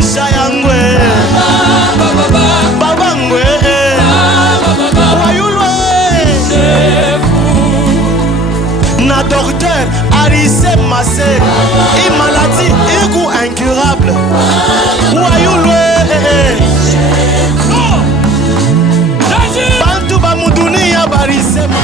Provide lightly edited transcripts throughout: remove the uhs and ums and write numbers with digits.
maisha yangu babangwe wayulwe na docteur Arise Massé une maladie incurable wayulwe bantu bamudunia barisema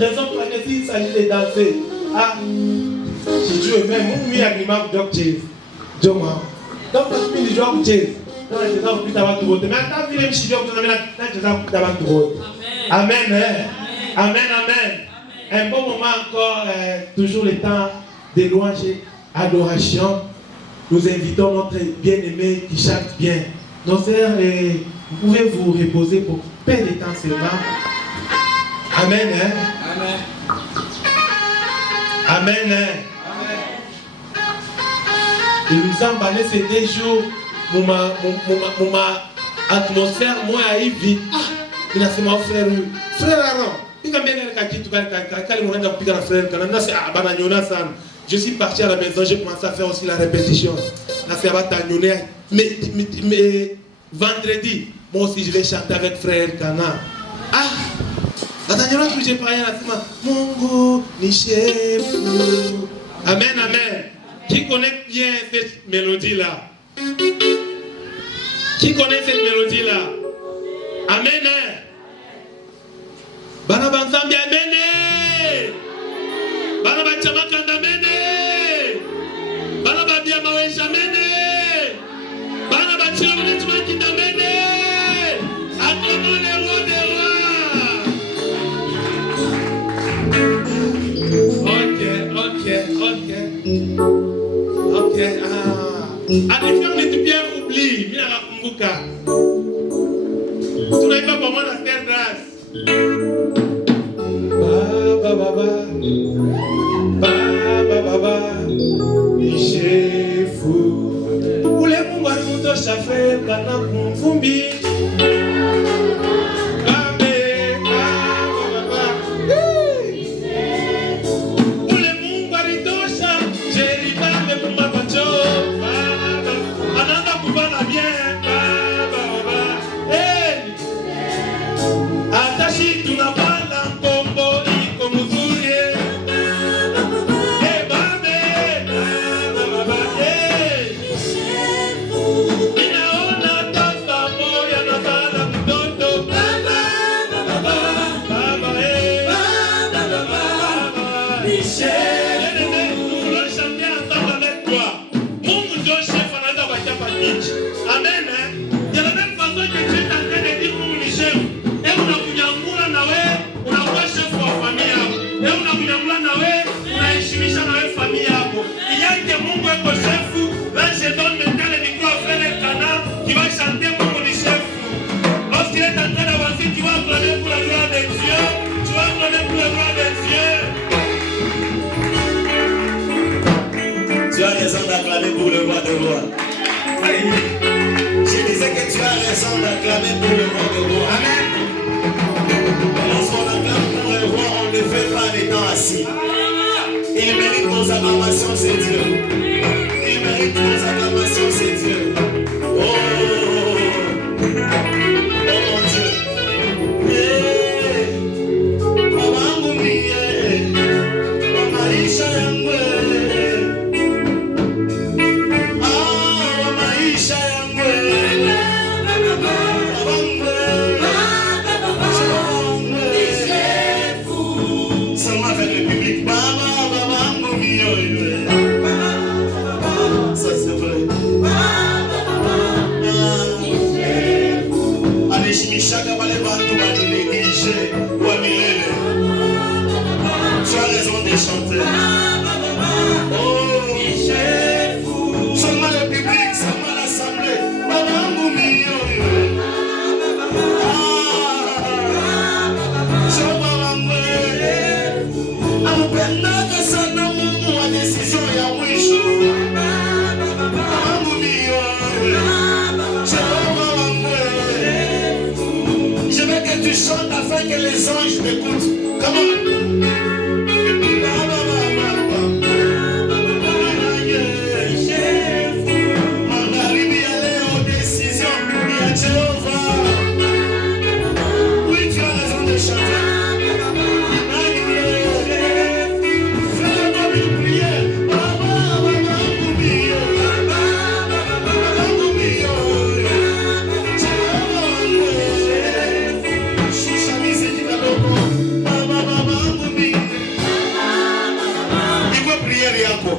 Raison pour laquelle s'il s'agit de danser, ah, si tu veux même, on met un imam de jazz. Donc, parce que les gens jazz, dans les gens qui t'avaient tout voté. Mais attends, il y a un chidon qui t'avaient tout voté. Amen. Amen, amen. Un bon moment encore, toujours le temps de louange et adoration. Nous invitons notre bien-aimé qui chante bien. Nos sœurs, vous pouvez vous reposer pour peu de temps seulement. Amen. Amen. Amen. Et nous sommes allés ces 2 jours pour ma atmosphère, moi, à Yves. Ah, il a fait mon frère. Frère Aaron. Je suis parti à la maison, j'ai commencé à faire aussi la répétition. Mais vendredi, moi aussi je vais chanter avec frère Kana. Ah, attendez-moi que j'ai parlé à la semaine. Mungu ni chef. Amen, amen. Qui connaît bien cette mélodie-là? Qui connaît cette mélodie-là? Amen. Bana banzambi amene. Bana bachamakanda amene. Bana babia maweja amene. Bana bachilo mnetumakinda amene. Akono le roi des rois. Ok. Adifia mnetu bien oublie. Mina la kumbuka. Tunaipa kwa mwana Stère Grâce. Baba, chefu. Ule Mungu alimtosha frère kana kumfumbi. Ule Mungu alitosha Jeribale kumapacho. Ananda kubana bien. Atashi tunapanda kombo iko mzuri. Ninaona tasa moya na bala mtoto. Baba. Mungu ndio chef anaenda kwa chapa nchi. Amen. De la même façon que Dieu est en train de dire Mungu ni chef. Unakunyangula na wewe unakuwa chef wa familia yako. Unakunyangula na wewe unaheshimisha na wewe familia yako. Iyake Mungu eko chef. Là je donne maintenant le micro à frère Kana qui va chanter Mungu ni chef. Lorsqu'il est en train d'avancer, tu vas acclamer pour la gloire de Dieu. Tu vas acclamer pour la gloire de Dieu. Tu as raison d'acclamer pour le roi de roi. Alléluia. Je disais que tu as raison d'acclamer pour le roi de roi. Amen. Lorsqu'on acclame pour le roi, on ne le fait pas en étant assis. Il mérite nos acclamations, c'est Dieu. Il mérite nos acclamations, c'est Dieu. Oh mon Dieu. Mamangu mie, maisha yangu. Maisha yangu. Seulement avec le public. Mamangu mie. Ça c'est vrai. Alishimishaka wale watu walineglige wa milele. Tu as raison de chanter. Oh, seulement le public, seulement l'assemblée. Mamangu mio. Amupendaka sana Mungu wa decision ya mwisho. Mamangu mio. Je veux que tu chantes afin que les anges t'écoutent. Comment? Oui, tu as raison de chanter. Fais comme une prière. Shusha music in the local. yako.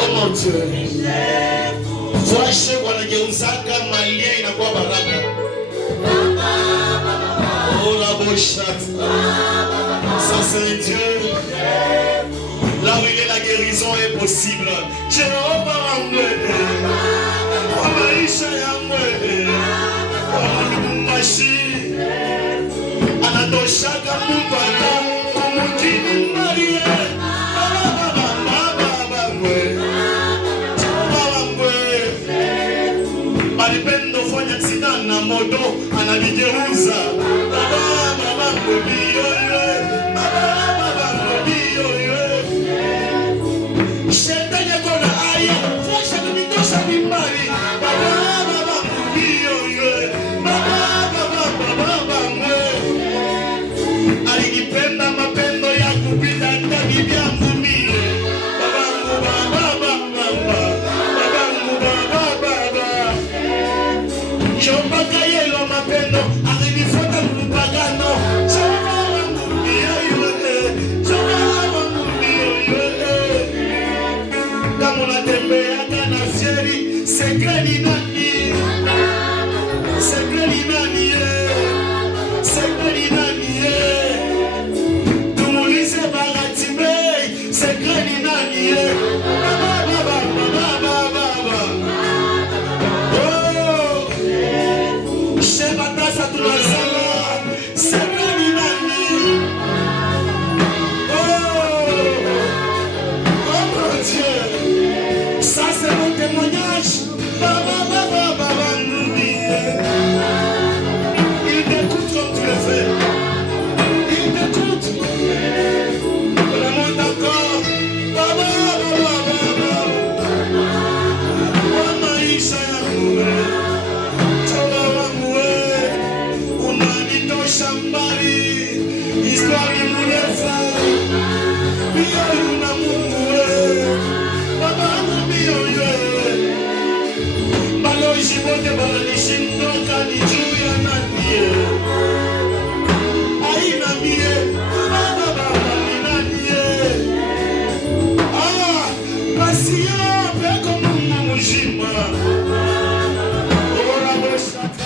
Oh mon Dieu. Fwashe wanageuzaka malia inakuwa baraka. Oh la bochate. Ça c'est Dieu. Là où il est, la guérison est possible. Jéhovah Amwele. Amaisha Amwele. Amalumashi. Anatoshaka mupaka. Kumukini Marie. Alipendo fanya accident na moto analigeuza. Baba mbio Shetani akona aya flasha kumitosha mimbari. Baba mbio Baba alinipenda mapendo ya kupita ndani vyangu mie. Chopaka yelo mapendo alinifuata kupagano. Choma wangu mbio kama unatembea kana fieri. Sekreni nani? Sekreni nani? Sekreni nani? Tumulize Bahati Bey. Sekreni nani? Shebatasa tunasala. Sekreni nani? Oh mon Dieu. Ça c'est mon témoignage. Baba il t'écoute comme tu le fais. Il t'écoute. Le monde encore. Baba Maisha Amwele. Shambari, histoire murefu, bio na Mungu Baba mbio baloji bote balishindoka ni juu ya nani? Aina mie Baba ni nani? Basi yo peko Mungu mzima. Ora boshata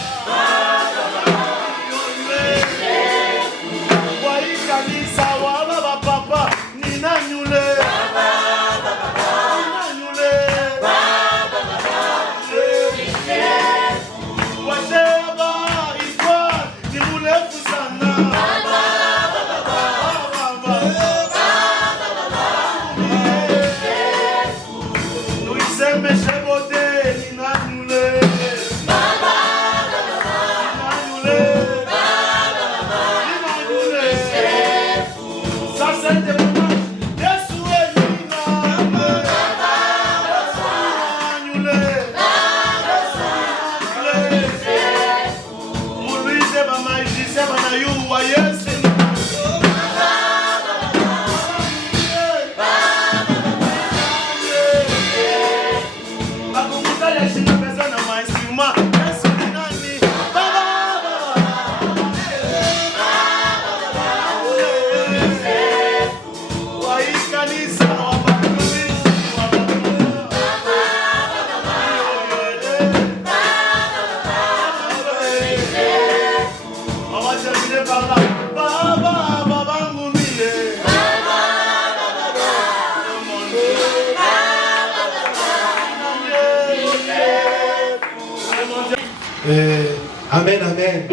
Amen, amen.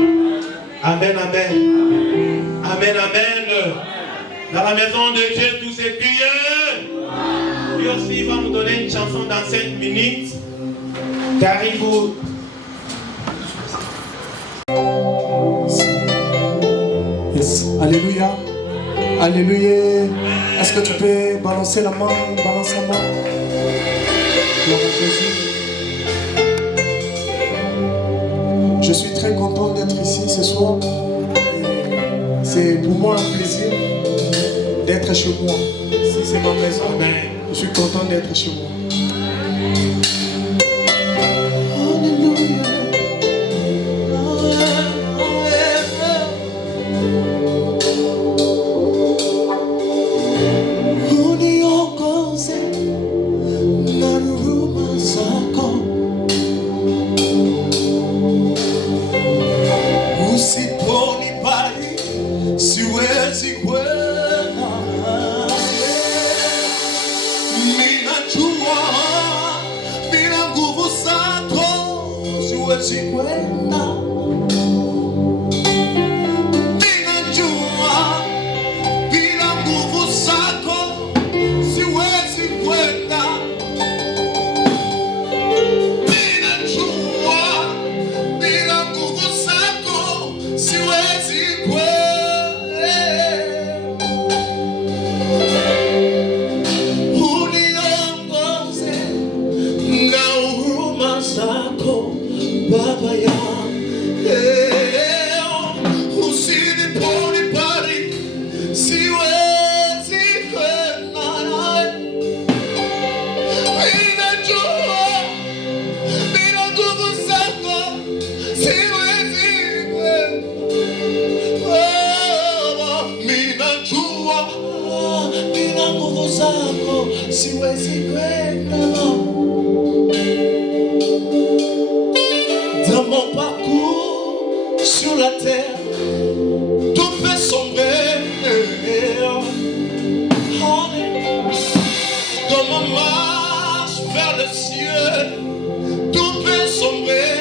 Amen, amen. Amen, amen. Dans la maison de Dieu, tous ces prières. Lui aussi va nous donner une chanson dans 5 minutes. Karibu. Yes. Alléluia. Alléluia. Est-ce que tu peux balancer la main? Balance la main. Je suis très content d'être ici ce soir. C'est pour moi un plaisir d'être chez moi. Si c'est ma maison, je suis content d'être chez moi. Unioko Minajua bila nguvu zako siwezi kwenda. Minajua bila nguvu zako siwezi kwenda. Minajua bila nguvu zako siwezi kwenda. Baba yangu, usinibariki, siwezi kwenda nawe. Ninajua bila nguvu zako siwezi kwenda. Ninajua bila nguvu zako siwezi kwenda. Dans mon parcours sur la terre, tout peut sombrer. Dans ma marche vers le ciel, tout peut sombrer.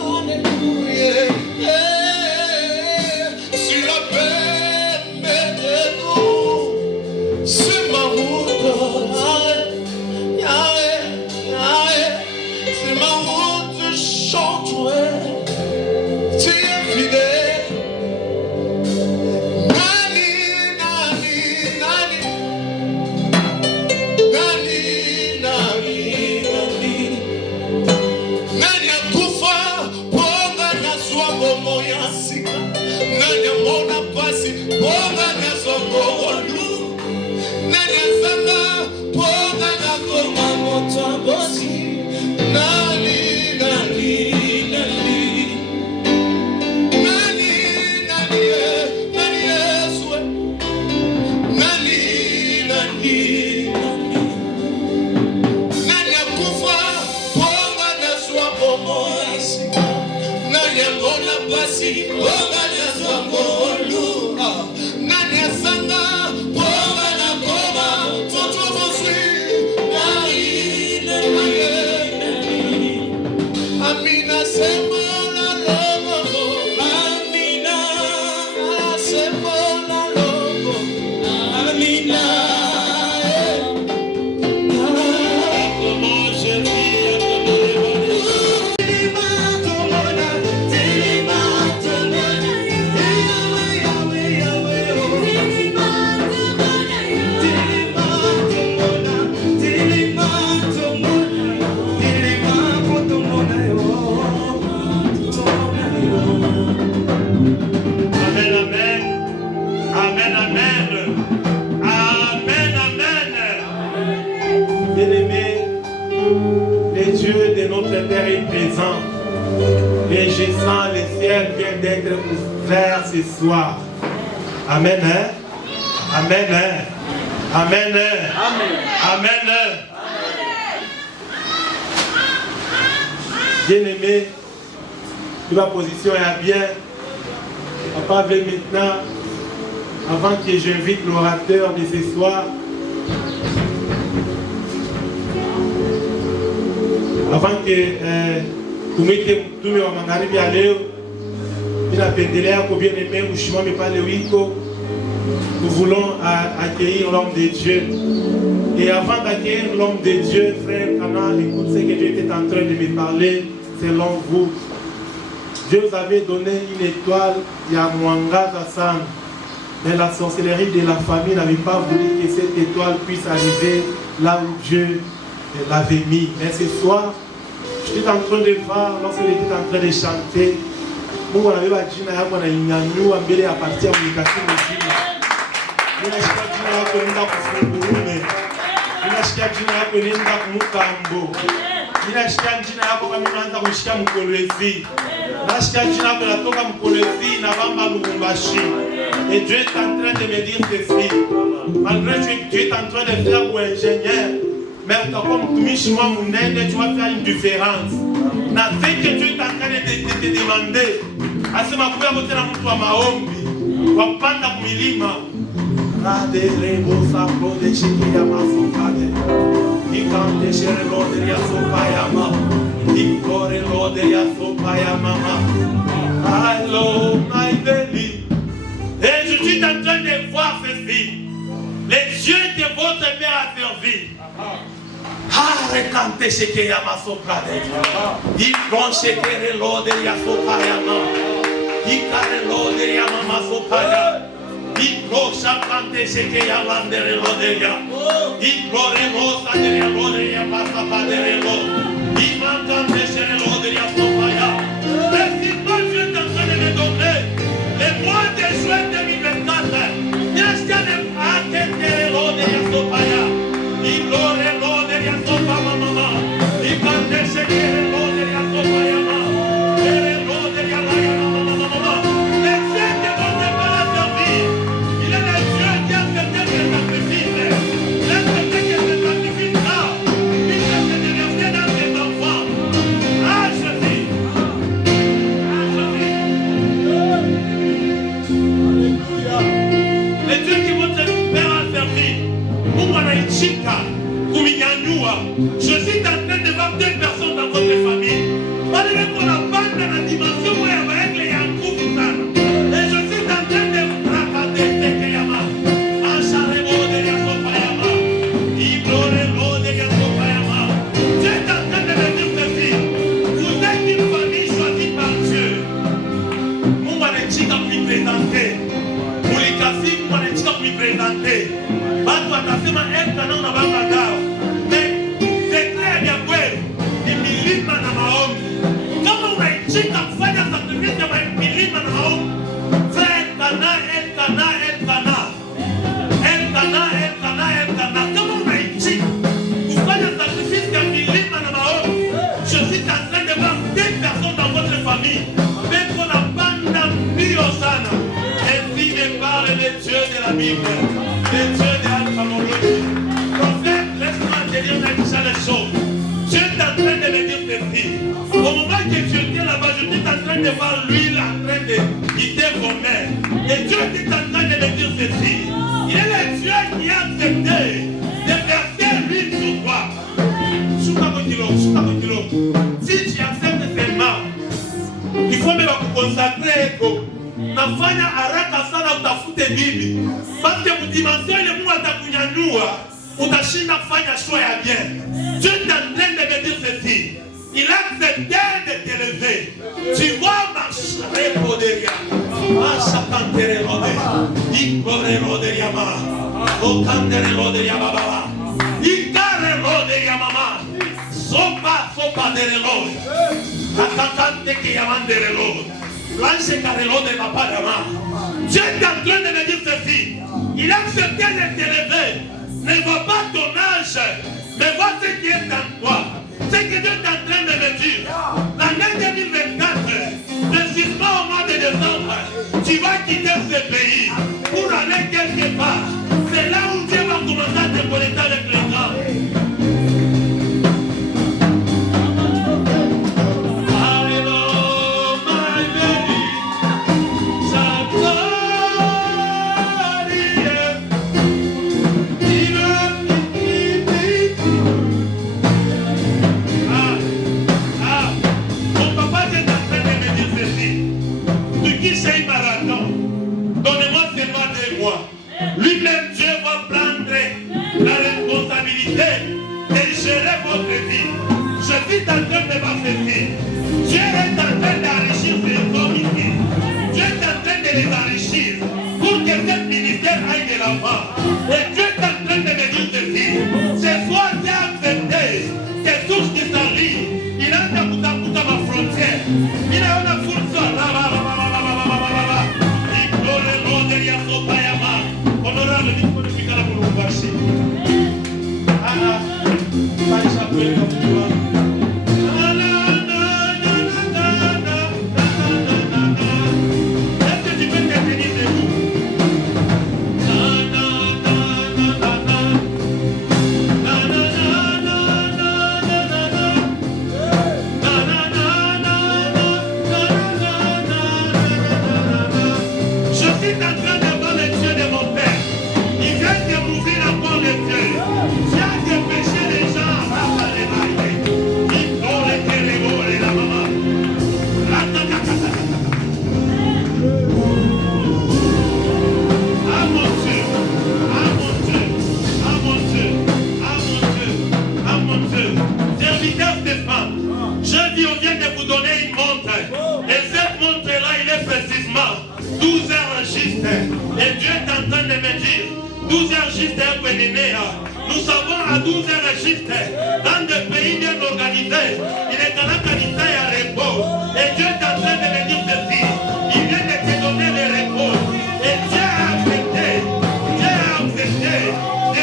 Alléluia. Sur la paix, mettez-nous sur ma route. C'est ma route, chante-toi. Tu es fidèle. Nani, nani, nani. Nani, nani, nani. Nani akufa, ponga na swa bomo ya sika. Nani amona pasi, ponga na swa bomo. Nani asanga, ponga na koma moto bosi. Nani, nani, nani. Nani, nani, nani, Yeswe. Nani, nani, nani. Nani akufa, ponga na swa bomo yasika. Nani amona pasi, ponga na swa bomo. Nani asanga, ponga na koma moto bosi. Nani, nani, Amina semona logo, Amina semona logo, Amina. Comment je vis, Père est présent. Et je sens le ciel vient d'être ouvert ce soir. Amen. Hein? Amen. Hein? Amen. Hein? Amen. Amen. Bien-aimé, de ma position est bien. Papa veut maintenant, avant que j'invite l'orateur de ce soir, avant que tume wa magharibi ya leo, ninapendelea kwa bien-aimé ushimame pale wiko. Nous voulons accueillir l'homme de Dieu. Et avant d'accueillir l'homme de Dieu, frère Kana, écoute ce que Dieu était en train de me parler selon vous. Dieu vous avait donné une étoile, Yamwangaza San. Mais la sorcellerie de la famille n'avait pas voulu que cette étoile puisse arriver là où Dieu l'avait mis. Mais ce soir, j'étais en train de voir, lorsque j'étais en train de chanter, Mungu anabeba jina yako na inyanyua mbele ya partia mnikasi mzima. Ninashikia jina yako nenda kufungurume. Ninashikia jina yako nenda kumukambo. Ninashikia jina yako kama unaanza kushika mkolezi. Ninashikia jina yako natoka mkolezi na bamba Lubumbashi. Et Dieu est en train de me dire ceci. Malgré que Dieu est en train de faire pour ingénieur, mais utakuwa mtumishi wa munene, tu vas faire une différence. Na ce que Dieu est en train de te demander, asema kuya kote na mtu wa maombi, wapanda kumilima. Rade rebo sapro de chiki ya masokade. Hello, my baby. Et je suis en train de voir ceci. Les yeux de votre mère a servi. Recante sheke yama sopade. Ikron sheke lode ya sopayama. Ikare lode ya mama sopaya. Ikro shakante sheke yama ndere lode ya. Ikro remo sadere lode ya pasa padere lo. Imankante sheke lode ya sopaya. Merci toi Dieu est en train de me donner les mois de juin 2024. Yashkane akete lode ya sopaya. Ikro lode ya sopaya mama. Ikante sheke lode ya sopaya mama. Je suis en train de voir deux personnes dans votre famille. Malgré qu'on a pas dans la dimension où il va être les Yankou. Et je suis en train de vous raconter ce qu'il y a. Encharez-vous de Yassopayama. Iblorez-vous de Yassopayama. Dieu est en train de me dire ceci. Vous êtes une famille choisie par Dieu. Moumanetika pour lui présenter. Moulikasi, Moumanetika pour lui présenter. Batu atasema kana na baba. Kama unaichika kufanya sacrifice ya milima na maombi, kama unaichika kufanya sacrifice ya milima na maombi, je suis en train de voir des personnes dans votre famille, mais qu'on a banda mbio sana. Ainsi me parle le Dieu de la Bible, le Dieu de l'alphamologie. Prophète, laisse-moi te dire déjà les choses. Dieu est en train de me dire ceci. Au moment que tu étais là-bas, je suis en train de voir l'huile en train de quitter vos mains. Et Dieu est en train de me dire ceci. Il est le Dieu qui a accepté de verser l'huile sur toi. Si tu acceptes seulement, il faut même te consacrer. Nafanya haraka sana utafute bibi. Parce que dimension ile Mungu atakunyanyua, utashinda kufanya choix ya bien. Dieu est en train de me dire ceci. Il a accepté de t'élever. Tu vas marcher pour derrière. Marche rode. Ikore rode yama. Okandere rode yama. Ikare rode yama. Sopa dere rode. Akakante ki yamandere rode. Blanche kare rode papa dama. Dieu est en train de me dire ceci. Il a accepté de t'élever. Ne vois pas ton âge, mais vois ce qui est en toi. Ce que Dieu est en train de me dire. L'année 2024, précisément au mois de décembre, tu vas quitter ce pays pour aller quelque part. C'est là où Dieu va commencer à te connecter avec les gens. Lui-même, Dieu va prendre la responsabilité de gérer votre vie. Je suis en train de m'affaiblir. Dieu est en train d'enrichir ces hommes ici. Dieu est en train de les enrichir pour que ce ministère aille de l'avant. Et Dieu est en train de me dire ceci. Ce soir, Dieu a accepté que tout ce qui s'allie, il a ta ma frontière. Il a une foule honorable Nico de Picala pour vous passer. Ah, pas échapper comme tu vois. Est-ce que tu peux te tenir debout? Je suis en train de voir les yeux de mon père. Il vient de m'ouvrir la porte de Dieu. Viens de pécher les gens. Et Dieu est en train de me dire, 12 heures juste un peu néné. Nous savons à 12 heures juste, dans des pays bien organisés, il est dans la qualité à repos. Et Dieu est en train de me dire ceci, il vient de te donner le repos. Et Dieu a accepté de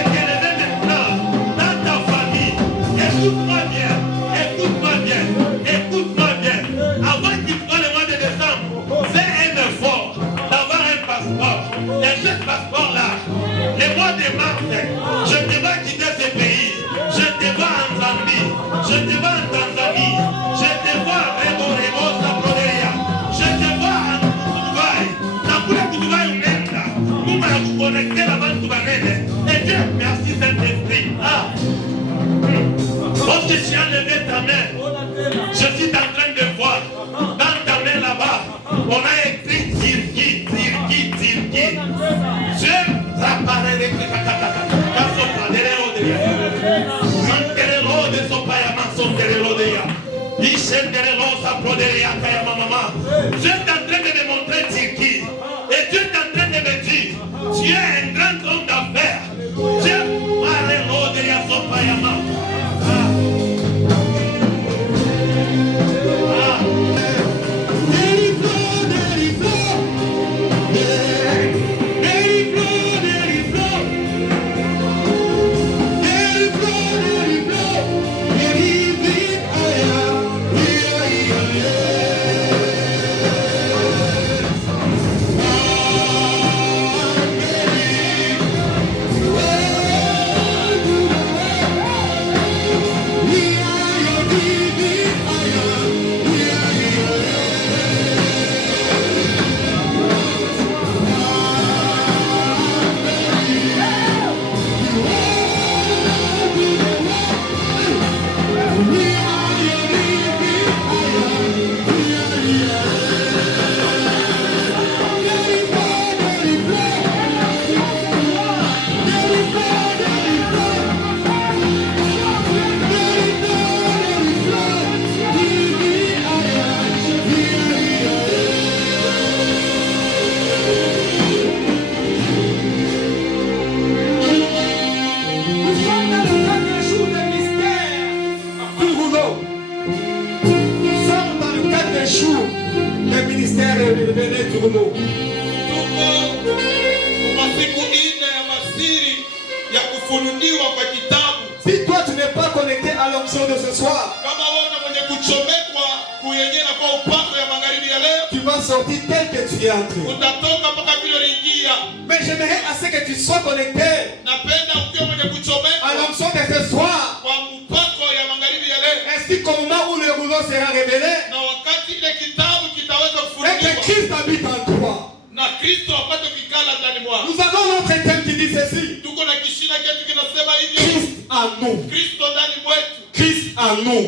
te lever maintenant dans ta famille. Écoute-moi bien, écoute-moi bien, écoute-moi bien. Avant qu'il prenne le mois de décembre, fais un effort d'avoir un passeport. Et ce passeport-là, le mois de mars, je te vois quitter ce pays. Je te vois en Zambie. Je te vois en Tanzanie. Je te vois Rebo Saproderia. Je te vois en Dubaï. Dans tous les Dubaï ou même là. Nous allons vous connecter là-bas tout va naître. Et Dieu, merci Saint-Esprit. Lorsque tu as levé ta main, je suis en train de voir dans ta main là-bas, on a écrit Tirki. Dieu, ça paraît de Dieu est en train de me montrer Tirki. Et Dieu est en train de me dire, tu es un grand homme d'affaires. Dieu, Si toi tu n'es pas connecté à l'onction de ce soir, tu vas sortir tel que tu es entré. Mais j'aimerais assez que tu sois connecté à l'onction de ce soir. Ainsi qu'au moment où le rouleau sera révélé, et que Christ habite en toi. Nous avons notre thème qui dit ceci. Christ en nous. Christ en nous.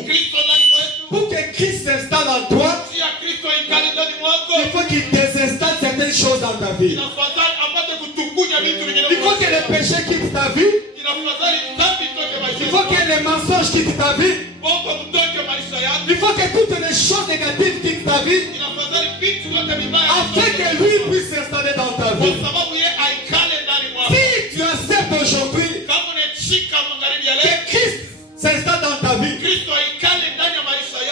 Pour que Christ s'installe en toi, il faut qu'il désinstalle certaines choses dans ta vie. Il faut que le péché quitte ta vie. Il faut que les mensonges quittent ta vie. Il faut que toutes les choses négatives quittent ta vie. Afin que lui puisse s'installer dans ta vie. Si tu acceptes aujourd'hui que Christ s'installe dans ta vie,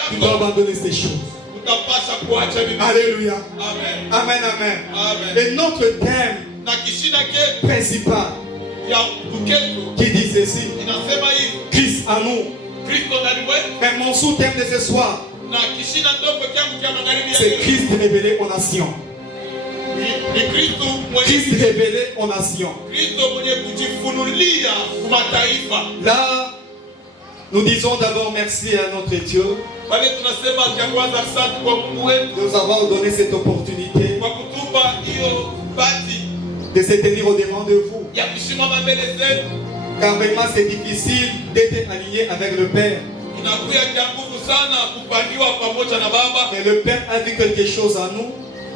tu dois abandonner ces choses. Alléluia. Amen, amen. Et notre thème principal qui dit ceci, Christ en nous. Et mon sous-thème de ce soir, c'est Christ révélé aux nations. Christ révélé aux nations. Là, nous disons d'abord merci à notre Dieu de nous avoir donné cette opportunité de se tenir au-devant de vous. Car vraiment c'est difficile d'être aligné avec le Père. Mais le Père a vu quelque chose en nous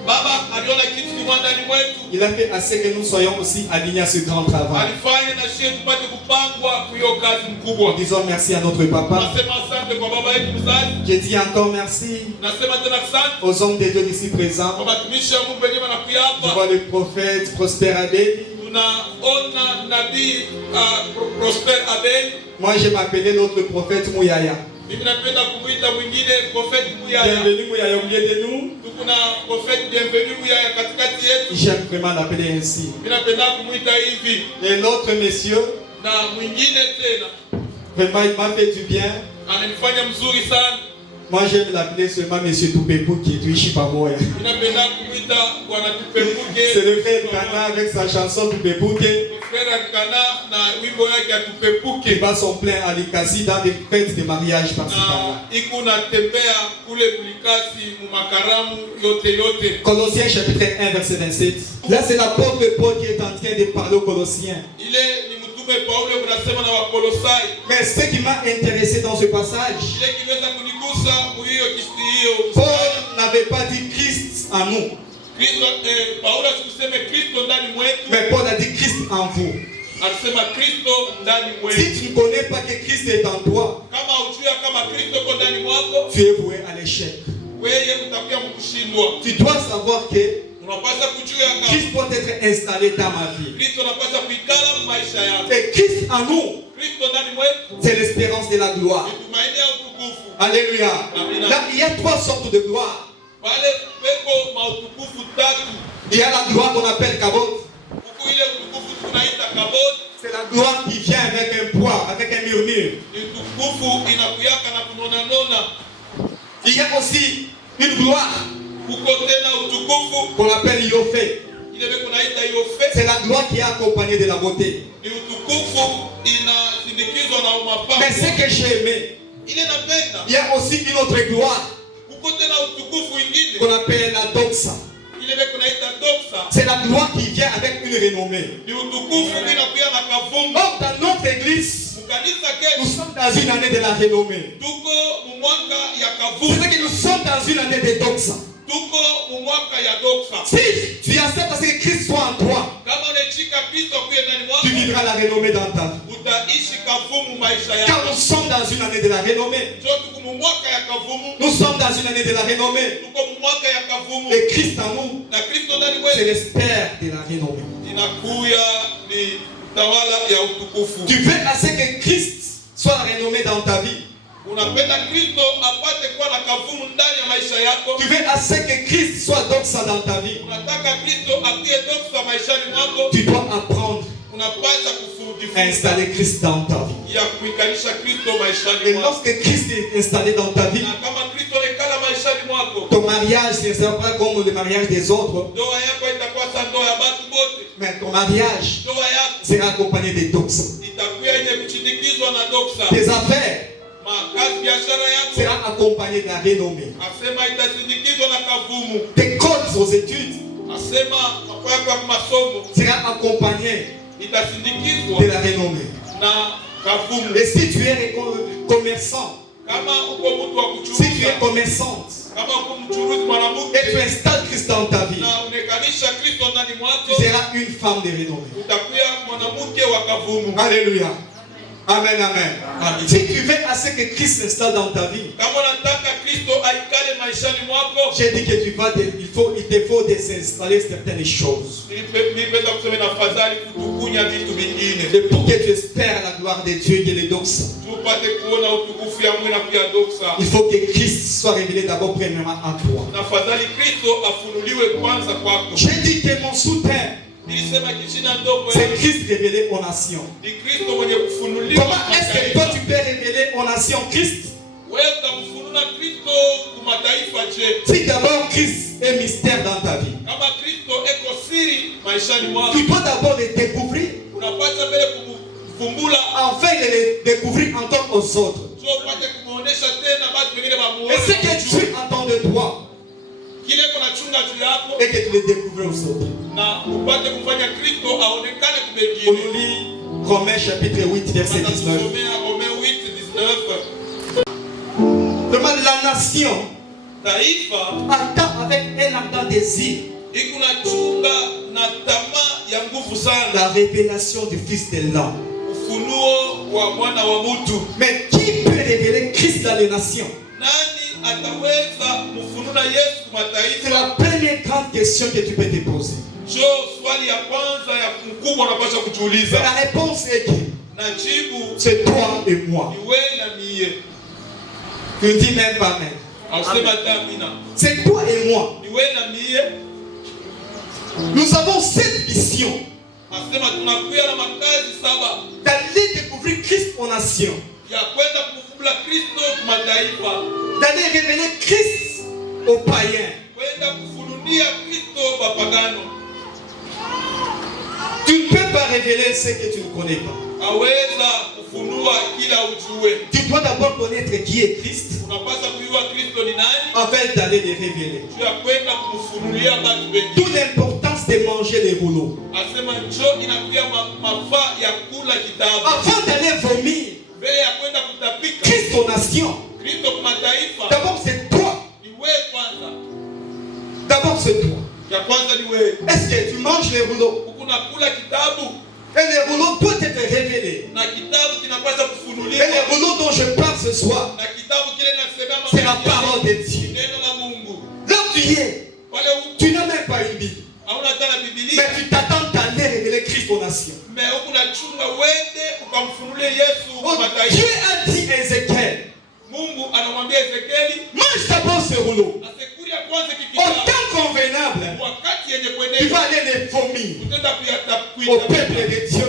Baba aliona kitu kimo ndani mwetu. Il a fait assez que nous soyons aussi alignés à ce grand travail. Alifanya na sisi tupate kupangwa kwa hiyo kazi mkubwa. Disons merci à notre papa. Nasema asante kwa baba yetu mzazi. Je dis encore merci Nasema tena asante aux hommes de Dieu ici présents. kwa watumishi wa Mungu wenyewe wanakuja Je hapa. vois le prophète Prosper Abel. Tunaona nabii Prosper Abel. Moi, je m'appelais notre prophète Mouyaya. Mimi napenda kumuita mwingine Prophet Mouyaya. Bienvenue Mouyaya au milieu de nous. Tuko na Prophet bienvenue Mouyaya katikati yetu. J'aime vraiment l'appeler ainsi. Mimi napenda kumuita hivi. Et l'autre monsieur, Na mwingine tena vraiment il m'a fait du bien. ananifanya mzuri sana. Moi, j'aime l'appeler seulement monsieur Toupepou qui est Tuichi Pamoya. Mimi napenda kumuita bwana Tupepuke. C'est le frère Kana avec sa chanson Toupepouke. Frère Kana na wimbo yake ya Qui Tupepuke. bat son plein à l'Ikasi dans des fêtes de mariage principalement. Na iko natembea kule kulikasi mu makaramu yote. Colossiens chapitre 1 verset 27. Là, c'est l'apôtre Paul qui est en train de parler aux Colossiens. Ile ni mtume Paulo unasema na Wakolosai. Mais ce qui m'a intéressé dans ce passage, Ile kiweza kunigusa hiyo hiyo. Paul n'avait pas dit Christ en nous, Kristo Paulo asikuseme Kristo ndani mwetu. mais Paul a dit Christ en vous. Alisema Kristo ndani Si mwetu. tu ne connais pas que Christ est en toi, Kama ujua kama Kristo ko ndani mwako, tu es voué à l'échec. wewe utakuwa mkushindwa. Tu dois savoir que Unapaswa kujua kama Christ peut être installé dans ma vie. Kristo anapaswa kuikala maisha yako. Et Christ en nous, Kristo ndani mwetu c'est l'espérance de la gloire. ni tumaini ya utukufu. Alléluia. Amen. Là, il y a trois sortes de gloire. Pale peko mautukufu tatu. Il y a la gloire qu'on appelle Kabod. Huku ile utukufu tunaita kabod. C'est la gloire qui vient avec un poids, avec un murmure. Ni utukufu inakuyaka na kunona. Il y a aussi une gloire Huko tena utukufu qu'on appelle Yophé. ile beko naita hiyo fe. C'est la gloire qui est accompagnée de la beauté. Ni utukufu inasindikizwa na Mais ce umapambo. que j'ai aimé, Ile napenda. il y a aussi une autre gloire Huko tena utukufu ingine. qu'on appelle la doxa. Ile beko naita doksa. C'est la gloire qui vient avec une renommée. Ni utukufu inakuya na kavumba. Or, dans notre église, Mukanisa nous ketu sommes dans une année de la renommée. tuko mu mwaka ya C'est kavumba. que nous sommes dans une année de doxa. Tuko mu mwaka ya doksa. Si tu acceptes que Christ soit en toi, Kama unachika Kristo kuye ndani tu mwako, vivras la renommée dans ta vie. utaishi kavumu maisha Car yako. nous sommes dans une année de la renommée. Jo tuko mu mwaka ya kavumu. Nous sommes dans une année de la renommée. Tuko mu mwaka ya kavumu. Et Christ en nous, Na Kristo ndani c'est mwetu l'espère de la renommée. inakuya ni tawala ya utukufu. Tu veux assez que Christ soit la renommée dans ta vie. Unapenda Kristo apate kuwa na kavumu ndani ya maisha yako. Tu veux assez que Christ soit doxa dans ta vie. Unataka Kristo atie doksa maishani mwako. Tu dois apprendre Unapaswa à kujifunza installer Christ dans ta vie. ya kuikalisha Kristo maishani Et mwako. lorsque Christ est installé dans ta vie, Na kama Kristo nekala maishani mwako, ton mariage ne sera pas comme le mariage des autres, ndoa yako itakuwa sa ndoa ya batu bote. mais ton mariage Ndoa yako sera accompagné de doxa. itakuwa yenye kuchindikizwa na doksa. Tes affaires Makazi biashara yako sera accompagné de la renommée. asema itasindikizwa na kavumu. Tes codes aux études Asema mambo yako ya masomo sera accompagné itasindikizwa de la renommée. na kavumu. Et si tu es commerçant, Kama uko mtu wa si tu es kuchuruza, commerçante, kama uko mchuruzi mwanamke et tu installes Christ dans ta vie, na unekanisha Kristo ndani tu mwako, seras une femme de renommée. utakuwa mwanamke wa kavumu. Alléluia. Amen, amen. Si tu veux assez que Christ s'installe dans ta vie, Kama unataka Kristo aikale maishani mwako, j'ai dit que il te faut désinstaller certaines choses. nilipenda kusema na fadhali kutukunya vitu vingine Et pour que tu espères la gloire de Dieu qui est le doxa, tupate kuona utukufu ya Mungu na pia doksa. il faut que Christ soit révélé d'abord premièrement à toi. Na fadhali Kristo afunuliwe kwanza kwako. J'ai dit que mon soutien, Nilisema kichina ndogo c'est Christ révélé aux nations. ni Kristo mwenye kufunuliwa. Comment est-ce que toi tu peux révéler aux nations Christ Wewe utamfunua Kristo kwa mataifa je? si d'abord Christ est mystère dans ta vie? Kama Kristo eko siri maishani mwako, Tu dois d'abord le découvrir unapaswa mbele kumfumbula afin de le découvrir encore aux autres. sio upate kumuonesha tena watu wengine Et ce que wamuone. tu entends de toi Kile kuna chunga juu yako et que tu le découvres aux autres. na upate kufanya Kristo aonekane On kubengine. nous lit Romains chapitre 8 verset 19. Tusomea Romains 8:19. Vraiment, la nation taifa attend avec un ardent désir iko na chunga na tamaa ya nguvu sana la révélation du Fils de l'homme. ufunuo wa mwana wa mtu. Mais qui peut révéler Christ dans les nations? Nani ataweza mfununa Yesu kwa C'est la mataifa? première grande question que tu peux te poser. Jo, swali ya kwanza ya mkubwa unapaswa Mais kujiuliza. la réponse est que Na jibu c'est toi et moi. ni wewe na mie. Tu ne dis même pas même. Ausema tamina. C'est toi et moi. Ni wewe na mie. Nous avons cette mission Asema tunakuya na makazi saba d'aller découvrir Christ aux nations, ya kwenda kumfumbula Kristo kwa mataifa, d'aller révéler Christ aux païens. kwenda kufunulia Kristo bapagano. Tu ne peux pas révéler ce que tu ne connais pas. Aweza kufunua kila ujue. Tu dois d'abord connaître qui est Christ Unapaswa kujua Kristo ni nani, afin d'aller les révéler. juu ya kwenda kumfunulia watu D'où wengine. l'importance de manger les rouleaux. Asema njoo inakuya mafaa ya kula kitabu Avant d'aller vomir mbele ya kwenda kutapika Christ aux nations, Kristo kwa mataifa. d'abord c'est toi. Ni wewe kwanza, D'abord c'est toi. ya kwanza ni wewe. Est-ce que tu manges les rouleaux? Unakula kitabu Et les rouleaux doivent être révélés. na kitabu kinapaswa Et kufunuliwa, les rouleaux dont je parle ce soir, na kitabu kile nasemama c'est la parole de Dieu. neno la Mungu. Là où tu es, Pale tu n'as même pas une Bible. hauna hata na Biblia, Mais tu t'attends d'aller révéler Christ aux nations. mais huku nachunga wende ukamfunulie Yesu kwa Oh, Dieu mataifa. a dit à Ézéchiel, Mungu anamwambia Ezekieli, mange d'abord ce rouleau. asekuri ya kwanza Au kikitabu, temps convenable, wakati yenye tu kuendelea vas aller les vomir utenda au peuple de Dieu,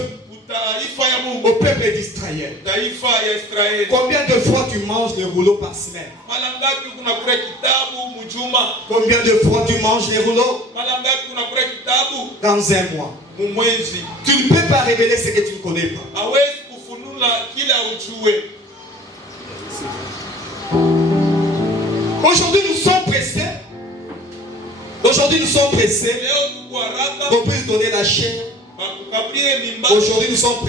taifa ya Mungu, au peuple d'Israël. taifa ya Israeli. Combien de fois tu manges le rouleau par semaine? Mara ngapi kunakula kitabu mjuma? Combien de fois tu manges les rouleaux Mara ngapi kunakula kitabu dans un mois? mumwezi? Tu ne peux pas révéler ce que tu ne connais pas. Hawezi kufunula kila ujue. Aujourd'hui, nous sommes pressés. Aujourd'hui, nous sommes pressés Leo tuko haraka qu'on puisse donner la chair. bakukabrie mimba, Aujourd'hui, nous sommes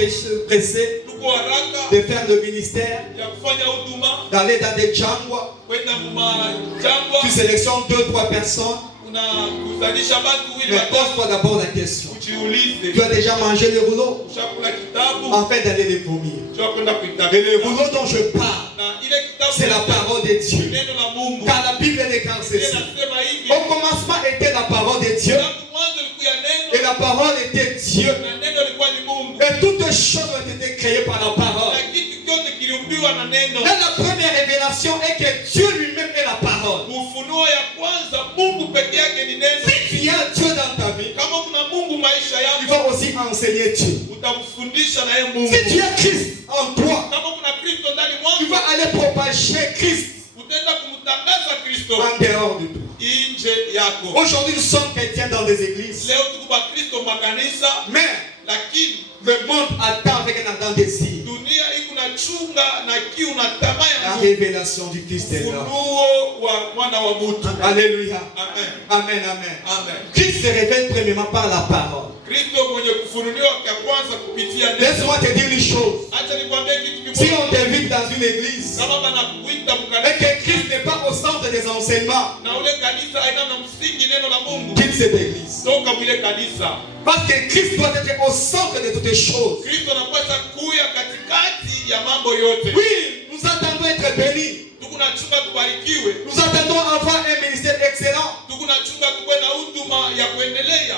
pressés tuko haraka de faire le ministère, ya kufanya huduma, d'aller dans des jangwa. kwenda mumajangwa, Tu sélectionnes 2-3 personnes. unakuzalisha batu wili Mais watatu. pose-toi d'abord la question. Ujiulize, Tu as déjà mangé le rouleau ushakula kitabu afin d'aller les vomir. cha kwenda Et kuitabiri. le rouleau dont je parle, Na ile kitabu c'est la parole de Dieu. neno la Mungu. Car la Bible déclare Yeye ceci. anasema hivi, Au commencement était la parole de Dieu. tangu mwanzo ilikuwa Et neno la parole était Dieu. na neno ilikuwa ni Mungu. Et toutes choses ont été créées par la parole. Na kitu kyote kiliumbiwa na neno. Et la première révélation est que Dieu lui-même est la parole. Ufunuo ya kwanza, Mungu peke yake ni neno. Si tu as Dieu dans ta vie, Kama kuna Mungu maisha tu yako, vas aussi enseigner Dieu. utamfundisha na yeye Mungu. Si tu as Christ en toi, Kama kuna Kristo ndani tu mwako, vas aller propager Christ utaenda kumtangaza Kristo en dehors de toi. nje yako. Aujourd'hui, nous sommes chrétiens dans des églises. Leo tuko ba Kristo makanisa, Mais lakini le monde attend avec un ardent désir dunia iko na chunga na kiu na tamaa ya la Mungu. révélation du Fils de l'homme. Ufunuo wa mwana wa mtu. Alléluia. Amen. Amen, amen. Amen. Christ se révèle premièrement par la parole. Kristo mwenye kufunuliwa kwa kwanza kupitia neno. Laisse-moi te dire une chose. Acha nikwambie kitu Si kimoja. on t'invite dans une église Kama banakuita et mkanisa que Christ n'est pas au centre des enseignements, na ule kanisa haina na msingi neno la Mungu, quitte cette église. toka mwile kanisa. Parce que Christ doit être au centre de toutes les choses. Kristo anapaswa kuya katikati ya mambo yote. Oui, nous attendons être bénis. Tukunachunga tubarikiwe, Nous attendons avoir un ministère excellent. tukunachunga tuwe na huduma ya kuendelea.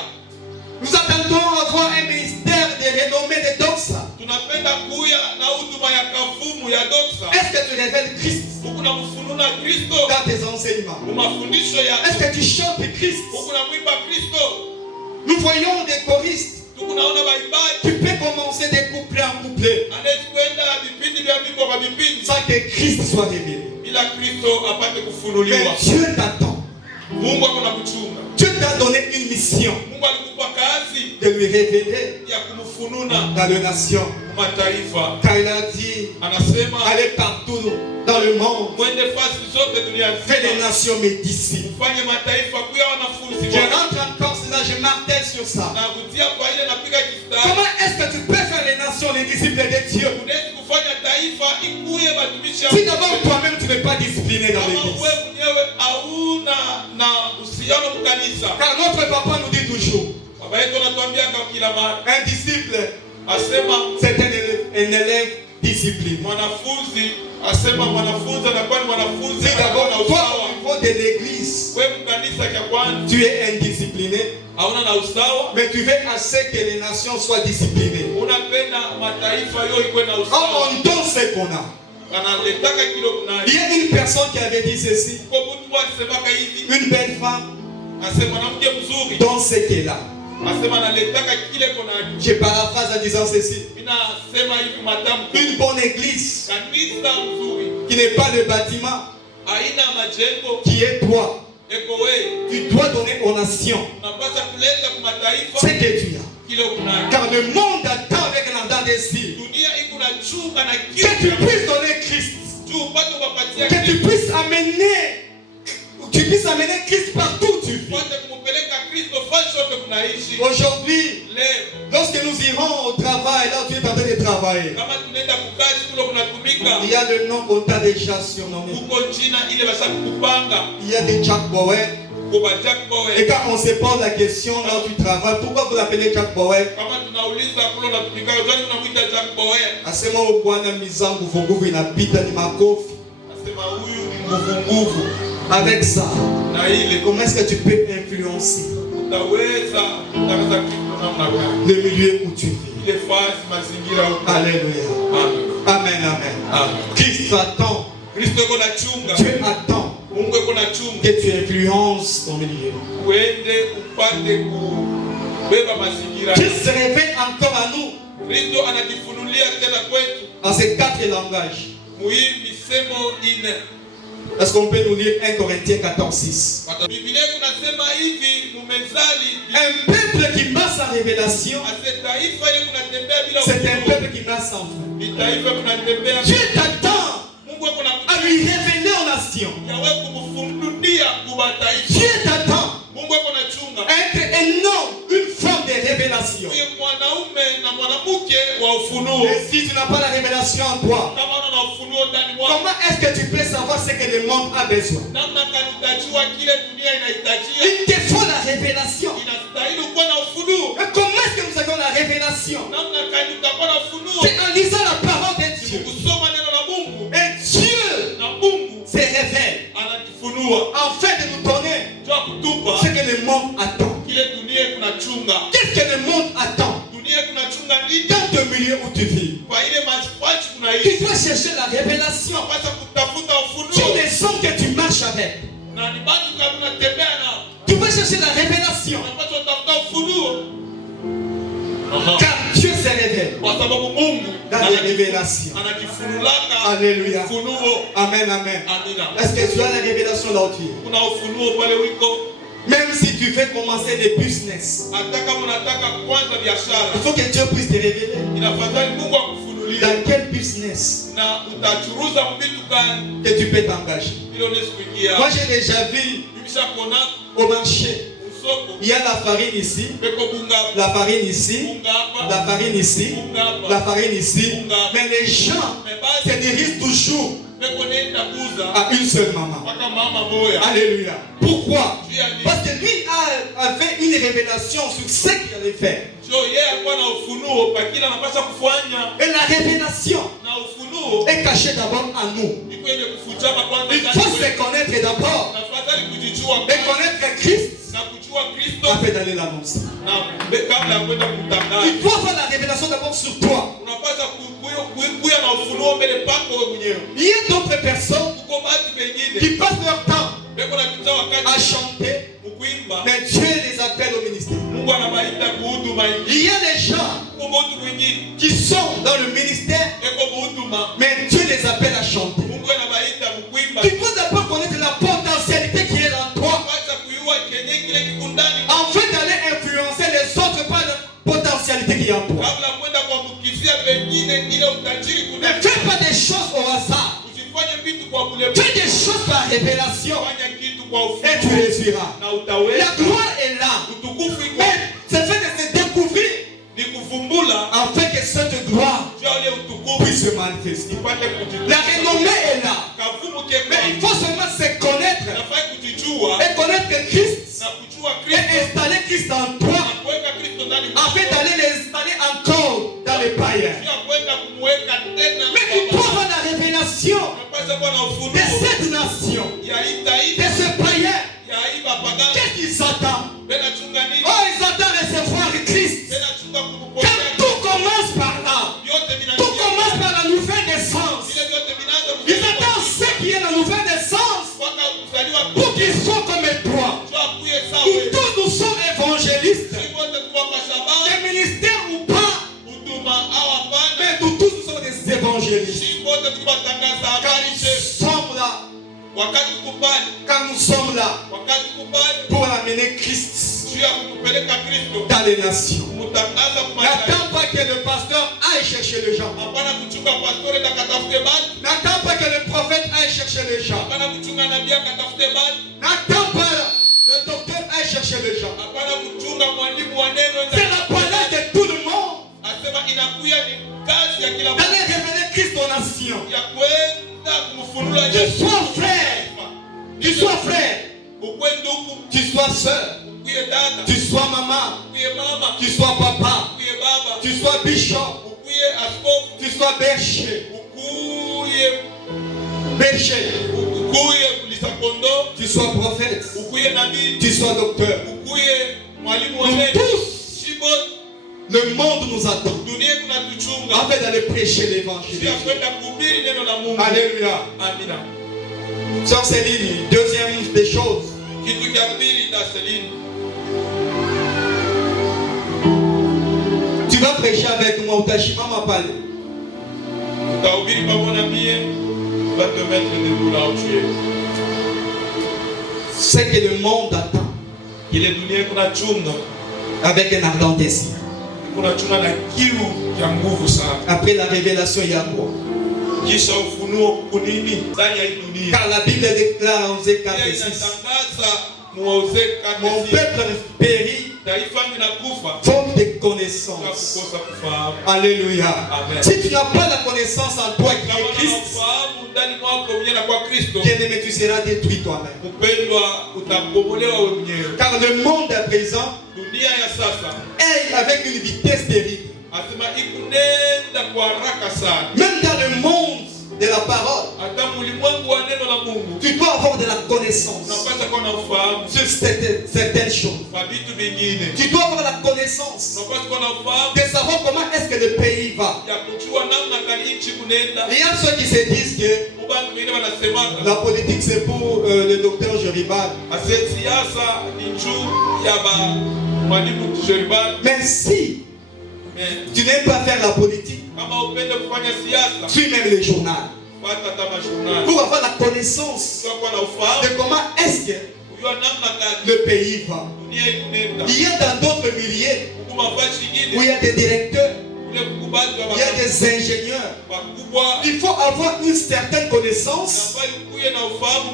Nous attendons avoir un ministère de renommée de doxa. Tunapenda kuya na huduma ya kavumu ya doksa. Est-ce que tu révèles Christ Tukunamfununa Kristo dans tes enseignements? mu mafundisho ya. Est-ce que tu chantes Christ? Tukunamwimba Kristo. Nous voyons des choristes. Tukunaona baimbaji Tu peux commencer des couplets en couplet anaweza kwenda vipindi vya mimbo kwa vipindi sans que Christ soit révélé. bila Kristo apate Mais kufunuliwa. Dieu t'attend. Mungu ako na kuchunga. Dieu t'a donné une mission Mungu alikupa kazi de lui révéler ya kumfununa dans les nations. mataifa. Car il a dit, Anasema allez partout dans le monde, mwende fasi zote duniani, fais les nations mes disciples. ufanye mataifa kuya wanafunzi Je wangu. rentre encore cela, je martèle sur ça. Na kutia kwa ile napiga kistari. Comment est-ce que tu peux faire les nations les disciples de Dieu? Unaweza kufanya taifa ikuye watumishi Si d'abord toi-même tu n'es pas discipliné dans kama l'église. wewe mwenyewe hauna na uhusiano mkanisa. Car notre papa nous dit toujours, Baba yetu anatuambia kama kila mara, un disciple, asema c'est un élève discipliné. mwanafunzi, asema mwanafunzi anakuwa ni mwanafunzi Si d'abord na toi usawa. au niveau de l'église, Wewe mkanisa kwa kwanza tu es indiscipliné, hauna na usawa, mais tu veux à ce que les nations soient disciplinées. unapenda mataifa yote ikuwe na Quand usawa. on donne ce qu'on a. Analetaka kilo Il y kunai. a une personne qui avait dit ceci, Kwa mtu alisemaka hivi, une belle femme asema mwanamke mzuri, donne ce qu'elle a. asema analetaka kile kona. Je paraphrase en disant ceci, Inasema hivi matamko, une bonne église kanisa mzuri qui n'est pas le bâtiment, haina majengo, qui est toi. eko wewe Tu dois donner aux nations unapaswa kuleta kwa mataifa ce que tu as. kile kuna. Car le monde attend avec un ardent désir Dunia iko na chunga na que tu kitu puisses donner Christ, juu upate kupatia que tu puisses amener Christ partout où tu vis. upate kumpeleka Kristo fasi yote kunaishi. Aujourd'hui, Leo lorsque nous irons au travail, là où tu es en train de travailler, kama tunaenda kukazi kule kunatumika, il y a le nom qu'on t'a déjà surnommé. huko jina ile basa kupanga Il y a des Jack Bauer. kwa Jack Et Bowe. quand on se pose la question là où tu travailles, pourquoi vous l'appelez Jack Bauer? Kama tunauliza kule unatumika, unajua tunamwita Jack Bowe. Asema Bwana mizangu nguvu inapita ni makofi. Asema huyu ni nguvu. Avec ça, Na ile comment est-ce que tu peux influencer utaweza kutangaza kitu namna gani? le milieu où tu vis? Ile fasi mazingira huko. Alléluia. Amen, amen. Amen. Christ attend, Kristo yuko na chunga. Dieu attend Mungu yuko na chunga. que tu influences ton milieu. Uende upate kubeba mazingira. Christ se révèle encore à nous Kristo anajifunulia tena kwetu. en ces 4 langages. Muhii misemo ine. Est-ce qu'on peut nous lire 1 Corinthiens 14:6? Biblia kunasema hivi Mumezali, Un peuple qui marche sans révélation, ase taifa ile kunatembea bila c'est un ufunuo. peuple qui marche sans foi. Ni taifa kunatembea. Dieu t'attend Mungu yuko à lui révéler aux nations. yawe kumfundulia kwa taifa. Dieu t'attend Mungu yuko na chunga. à être un homme, une femme de révélation. Huyu mwanaume na mwanamke wa ufunuo. Et si tu n'as pas la révélation en toi, Kama una ufunuo ndani mwako, comment est-ce que tu peux savoir ce que le monde a besoin? namna gani utajua kile dunia inahitajia? Il te faut la révélation. Inastahili kuwa na ufunuo. Et comment est-ce que nous avons la révélation? Namna gani utakuwa na ufunuo? C'est en lisant la parole de Dieu. Kusoma neno la Mungu. Et Dieu Na Mungu se révèle anajifunua. afin de nous donner Jua kutupa ce que le monde attend. kile dunia kuna chunga. Qu'est-ce que le monde attend Dunia kuna chunga nini? dans le milieu où tu vis? Kwa ile mafachi Tu tunaishi. dois chercher la révélation Unapaswa kutafuta sur ufunuo. les hommes que tu marches avec. Na ni watu kama unatembea nao. Tu dois chercher la révélation Unapaswa kutafuta ufunuo. car Dieu se révèle Kwa sababu Mungu dans les révélations. anajifunulaka Alléluia. ufunuo. Amen, amen. Amina. Est-ce que tu as la révélation là où tu es? Kuna ufunuo pale wiko. Même si tu veux commencer des business, Hata kama unataka kuanza biashara, il faut que Dieu puisse te révéler. inafadhali Mungu akufunulie. Dans quel business Na utachuruza vitu gani que tu peux t'engager? ili unaweza kuingia. Moi, j'ai déjà vu Nimeshakona au marché, usoko il y a la farine ici, peko bunga la farine ici, bunga hapa. la farine ici, Bunga hapa. la farine ici. Mais les gens Mais se basi dirigent toujours peko nenda kuuza à une seule maman. mpaka mama moya. Alléluia. Pourquoi? Juu ya nini? Parce que lui avait une révélation sur ce qu'il allait faire. Jo yeye alikuwa na ufunuo kwa kila anapaswa kufanya. Et la révélation Na ufunuo est cachée d'abord en nous. iko ile kufuchama kwanza Il ndani faut se yetu. connaître d'abord Nafadhali kujijua et kwanza connaître Christ na kujua Kristo afin d'aller l'annoncer. na kabla ya kwenda kumtangaza. Il faut avoir la révélation d'abord sur toi. Unapaswa kuya na ufunuo mbele pako wewe mwenyewe. Il y a d'autres personnes Kuko watu wengine qui passent leur temps beko napita à wakati chanter, kuimba. mais Dieu les appelle au ministère. Mungu anabaita kuhuduma Il ingi. y a des gens Kuko mtu mwingine qui sont dans le ministère, eko kuhuduma. mais Dieu les appelle à chanter. Mungu anabaita kuimba. Tu dois d'abord connaître la potentialité qui est en toi Unapaswa kujua kenye kile kikundani afin d'aller influencer les autres par la potentialité qui est en toi. kabla kwenda kuambukizia pengine ile utajiri Ne kuna. fais pas des choses au hasard. Usifanye vitu kwa kule. Fais des choses par révélation Fanya kitu kwa et tu ufunuo réussiras. na La utaweza. gloire est là. Utukufu iko Mais c'est fait de se découvrir ni kuvumbula afin que cette gloire puisse se manifester. La renommée est là. Mais il faut seulement se connaître et connaître que Christ et installer Christ en toi afin d'aller l'installer encore dans les païens. Mais tu dois avoir la révélation de cette nation, de ce païen. Qu'est-ce qu'ils attendent? Oh, ils attendent recevoir Christ. Quand tout commence par là, tout commence par la nouvelle naissance. Ils attendent ce qui est la nouvelle naissance pour qu'ils soient comme toi. Nous tous nous sommes évangélistes. Des ministères ou pas, mais nous tous nous sommes des évangélistes. Quand nous sommes là pour amener Christ dans les nations. N'attends pas que le pasteur aille chercher les gens. N'attends pas que le prophète aille chercher les gens. N'attends pas le docteur aille chercher les gens. C'est la parole de tout le monde. Allez révéler Christ aux nations. Tu sois frère. Tu sois frère. Tu sois soeur. Tu sois maman. Tu sois papa. Tu sois bishop. Tu sois berger. Berger. Tu sois prophète. Tu sois docteur. Nous tous, le monde nous attend afin d'aller prêcher l'évangile. Alléluia. Sœur Céline, deuxième des choses. Tu vas prêcher avec moi, Utashima m'a parlé. C'est que le monde attend. Avec un ardent désir. Après la révélation, il y a quoi? Car la Bible déclare en Osée 4 et 6. Mon peuple périt faute de connaissance. Alléluia. Si tu n'as pas la connaissance en toi qui est Christ, bien-aimé, tu seras détruit toi-même. Car le monde à présent est avec une vitesse terrible. Même dans le monde de la parole, tu dois avoir de la connaissance sur certaines choses. Tu dois avoir la connaissance de savoir comment est-ce que le pays va. Il y a ceux qui se disent que la politique c'est pour le docteur Jeriban. Mais si tu n'aimes pas faire la politique, suis même le journal pour avoir la connaissance de comment est-ce que le pays va. Il y a dans d'autres milieux où il y a des directeurs, il y a des ingénieurs. Il faut avoir une certaine connaissance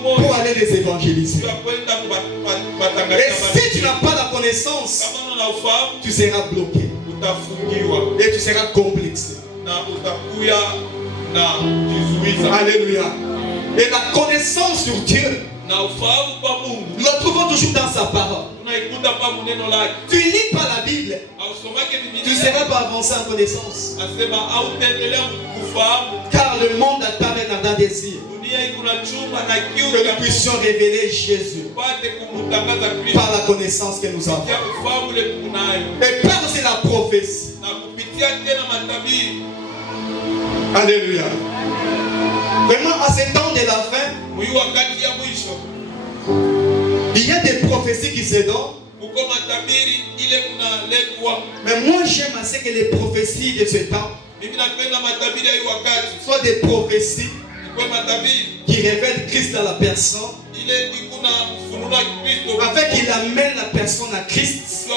pour aller les évangéliser. Et si tu n'as pas la connaissance, tu seras bloqué et tu seras complexé. Alléluia. Et la connaissance sur Dieu, nous la trouvons toujours dans sa parole. Tu lis pas la Bible, tu ne seras pas avancé en connaissance. Car le monde attend un ardent désir que nous puissions révéler Jésus par la connaissance que nous avons. Et par aussi la prophétie. Alléluia. Vraiment, à ce temps de la fin, il y a des prophéties qui se donnent. Mais moi j'aime assez que les prophéties de ce temps soient des prophéties qui révèlent Christ dans la personne, afin qu'il amène la personne à Christ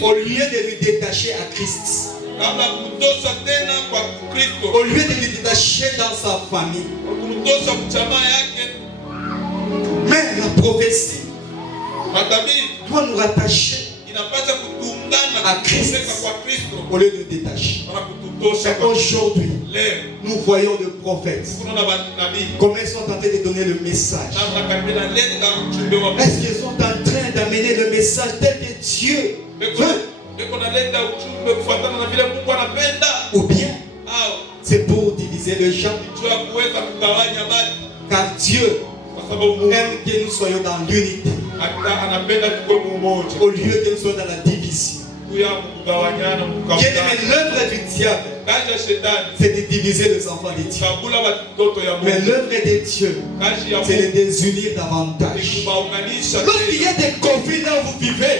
au lieu de lui détacher à Christ, au lieu de lui détacher dans sa famille. Mais la prophétie doit nous rattacher à Christ au lieu de détacher. Mais aujourd'hui, nous voyons des prophètes. Comment ils sont tentés de donner le message. Est-ce qu'ils sont en train d'amener le message tel que Dieu veut? Ou bien c'est pour diviser les gens? Car Dieu aime que nous soyons dans l'unité au lieu que nous soyons dans la division. L'œuvre du diable, c'est de diviser les enfants de Dieu. Mais l'œuvre de Dieu, c'est de désunir davantage. Lorsqu'il y a des conflits là où vous vivez,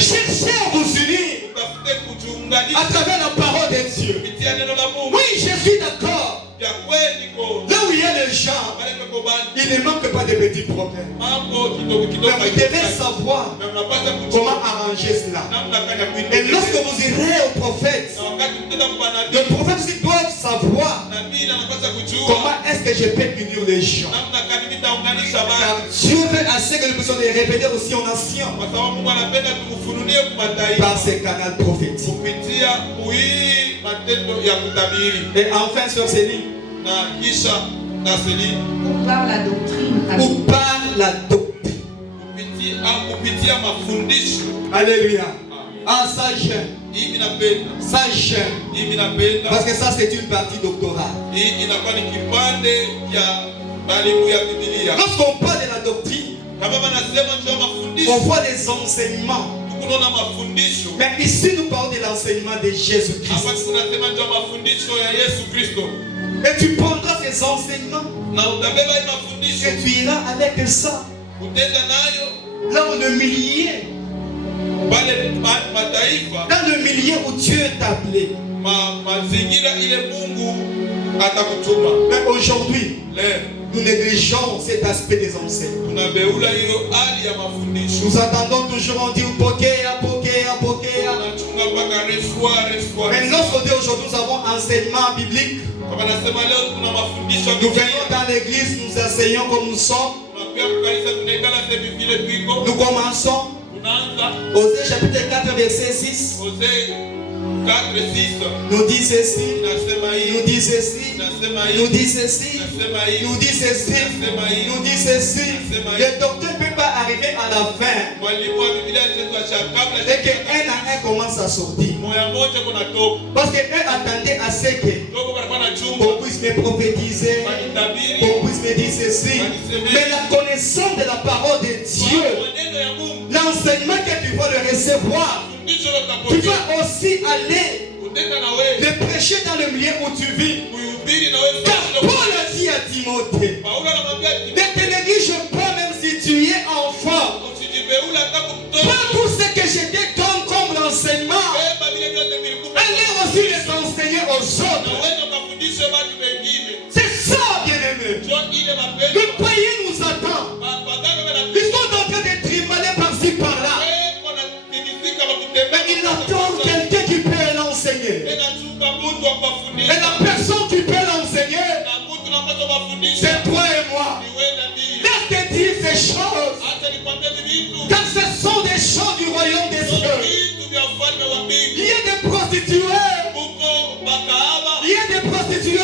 cherchez à vous unir à travers la parole de Dieu. Oui, je suis d'accord. Là où il y a les gens, il ne manque pas de petits problèmes. Mais vous devez savoir comment arranger cela. Et lorsque vous irez au prophète, le prophète aussi doit savoir comment est-ce que je peux unir les gens. Car Dieu veut assez que nous puissions les répéter aussi aux nations par ces canaux prophétiques. Et enfin sur ces lignes, ou par la doctrine. Ou par la doctrine. Alléluia. Ah, ça j'aime. Ça j'aime. Parce que ça c'est une partie doctorale. Lorsqu'on parle de la doctrine, on voit les enseignements. Mais ici nous parlons de l'enseignement de Jésus-Christ. Et tu prendras ces enseignements et tu iras avec ça là où le millier, dans le millier où Dieu t'a appelé. Mais aujourd'hui, nous négligeons cet aspect des enseignements. Nous attendons toujours, on dit pokea. Mais lorsqu'on dit aujourd'hui, nous avons enseignement biblique. Nous venons dans l'église, nous enseignons comme nous sommes. Nous commençons. Osée chapitre 4 verset 6. Nous dit ceci. Nous dit ceci. Nous dit ceci. Nous dit ceci. Nous dit ceci. Le docteur ne peut pas arriver à la fin et que un à un commence à sortir. Parce qu'eux attendaient à ce qu'on puisse me prophétiser, qu'on puisse me dire ceci. Mais la connaissance de la parole de Dieu, l'enseignement que tu vas le recevoir, tu vas aussi aller le prêcher dans le milieu où tu vis. Car Paul a dit à Timothée, ne te néglige pas même si tu es enfant. Pas tout ce que je te donne comme l'enseignement, allez aussi les enseigner aux autres. C'est ça, bien-aimé. Le pays nous attend. Ils sont en train de trimballer par-ci par-là. Mais il attend quelqu'un qui peut l'enseigner. Et la personne qui peut l'enseigner, c'est toi et moi. Laisse-te dire ces choses. Car ce sont des choses du royaume des cieux. Il y a des prostituées. Il y a des prostituées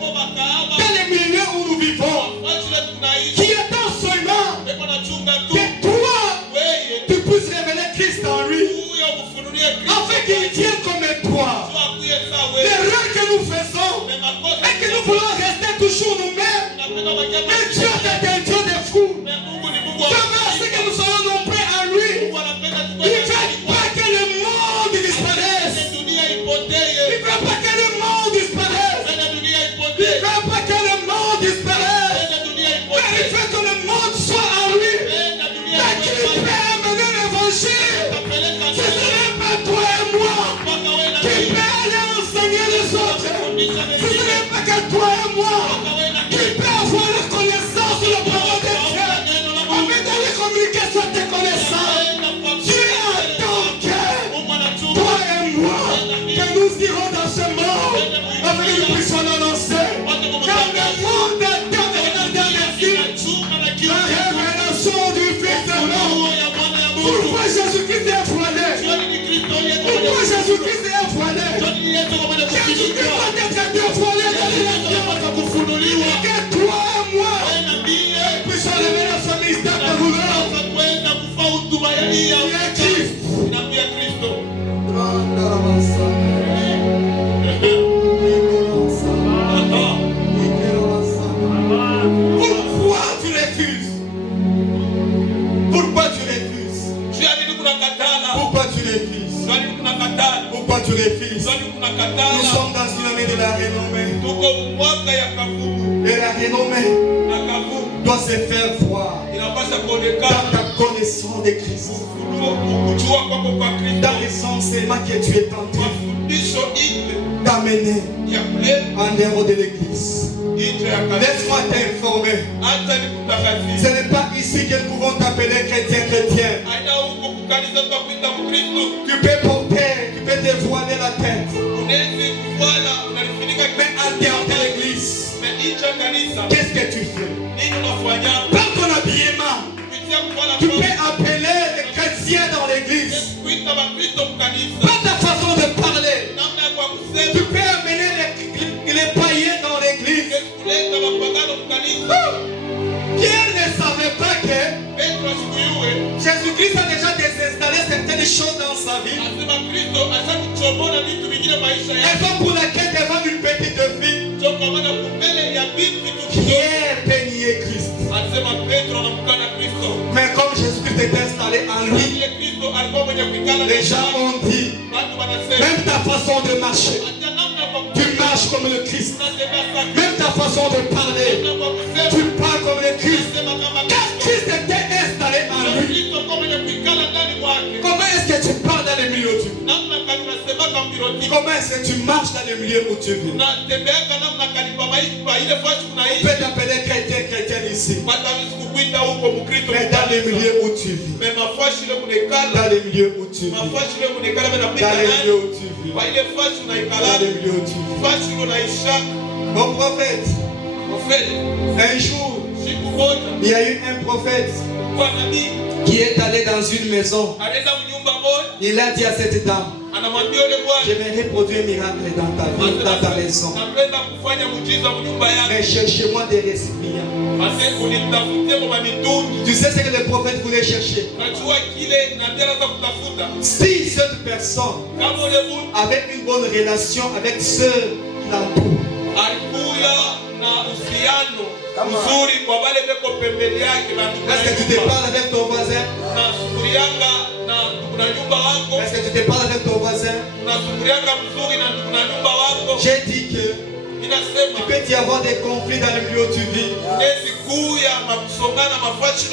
dans les milieux où nous vivons, qui attendent seulement que toi, tu puisses révéler Christ en lui, afin qu'il tienne comme toi. L'erreur que nous faisons et que nous voulons rester toujours nous-mêmes. Mais Dieu est un Dieu de fous. C'est que nous soyons nombreux en lui. Il ne veut pas que le monde disparaisse. Il ne veut pas que le monde disparaisse. Il ne veut pas que Il doit être dévoilé dans les nations. Que toi et moi puissions révéler ce mystère de douleur. Il est Christ. Pourquoi tu refuses? Pourquoi tu refuses? Pourquoi tu refuses? Pourquoi tu refuses? Nous sommes dans une année de la renommée. Et la renommée doit se faire voir dans ta connaissance de Christ. Dans le sens seulement que tu es tenté d'amener en dehors de l'église. Laisse-moi t'informer. Ce n'est pas ici que nous pouvons t'appeler chrétien. Tu peux porter, tu peux te voiler la tête. Mais en dehors de l'église, qu'est-ce que tu fais? Par ton habillement, tu peux appeler les chrétiens dans l'église. Par ta façon de parler, tu peux amener les païens dans l'église. Pierre ne savait pas que Jésus-Christ a déjà désinstallé certaines choses dans sa vie. Raison pour laquelle devant une petite fille, Pierre peut nier Christ. Mais comme Jésus-Christ est installé en lui, les gens ont dit, même ta façon de marcher, tu marches comme le Christ. Même ta façon de parler, tu parles comme le Christ. Car Christ était installé en lui. Comment est-ce que tu parles dans les milieux où tu vis? Comment est-ce que tu marches dans les milieux où tu vis? On peut t'appeler chrétien ici. Mais dans les milieux où tu vis. Dans les milieux où tu vis. Dans les milieux où tu vis. Dans les milieux où tu vis. Mon prophète, un jour, il y a eu un prophète qui est allé dans une maison. Il a dit à cette dame, j'aimerais produire un miracle dans ta vie, dans ta maison. Mais cherchez-moi des récipients. Tu sais ce que le prophète voulait chercher? Si cette personne avait une bonne relation avec ceux qui l'entourent, est-ce que tu te parles avec ton voisin? Est-ce que tu te parles avec ton voisin? J'ai dit que il peut y avoir des conflits dans le milieu où tu vis.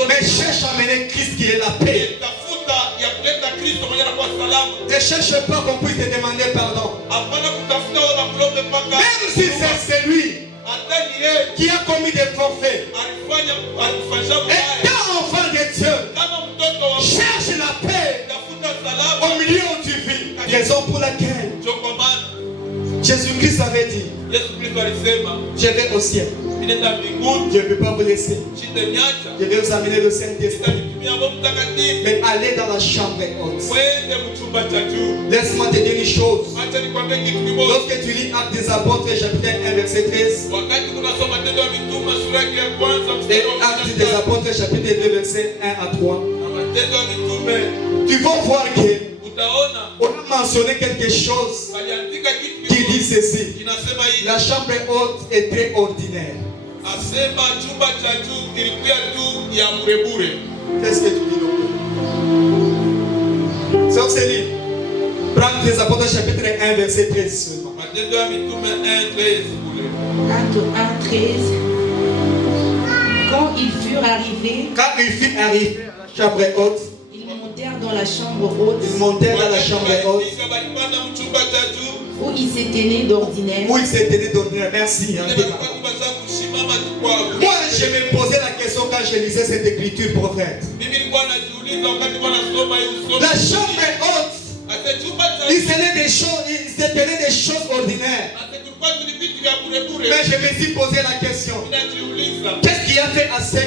Mais cherche à mener Christ qui est la paix. Ne cherche pas qu'on puisse te demander pardon. Même si c'est celui qui a commis des forfaits. Et quand enfant de Dieu cherche la paix au milieu où tu vis, raison pour laquelle Jésus-Christ avait dit, je vais au ciel, je ne peux pas vous laisser, je vais vous amener le Saint-Esprit, mais allez dans la chambre haute. Laisse-moi te dire une chose. Lorsque tu lis Actes des Apôtres chapitre 1 verset 13 et Actes des Apôtres chapitre 2 verset 1 à 3, tu vas voir que on a mentionné quelque chose qui dit ceci. La chambre haute est très ordinaire. Qu'est-ce que tu dis donc? Sœur Céline, prends les Apôtres chapitre 1 verset 13 seulement. Acte 1, 13. Quand ils furent arrivés à la chambre haute, ils montèrent dans la chambre haute. Ils montèrent dans la chambre haute où ils se tenaient d'ordinaire. Où ils se tenaient d'ordinaire. Merci. Moi, je me posais la question quand je lisais cette écriture, prophète. La chambre haute, ils se tenaient des choses ordinaires. Mais je me suis posé la question. Qu'est-ce qui a fait à ce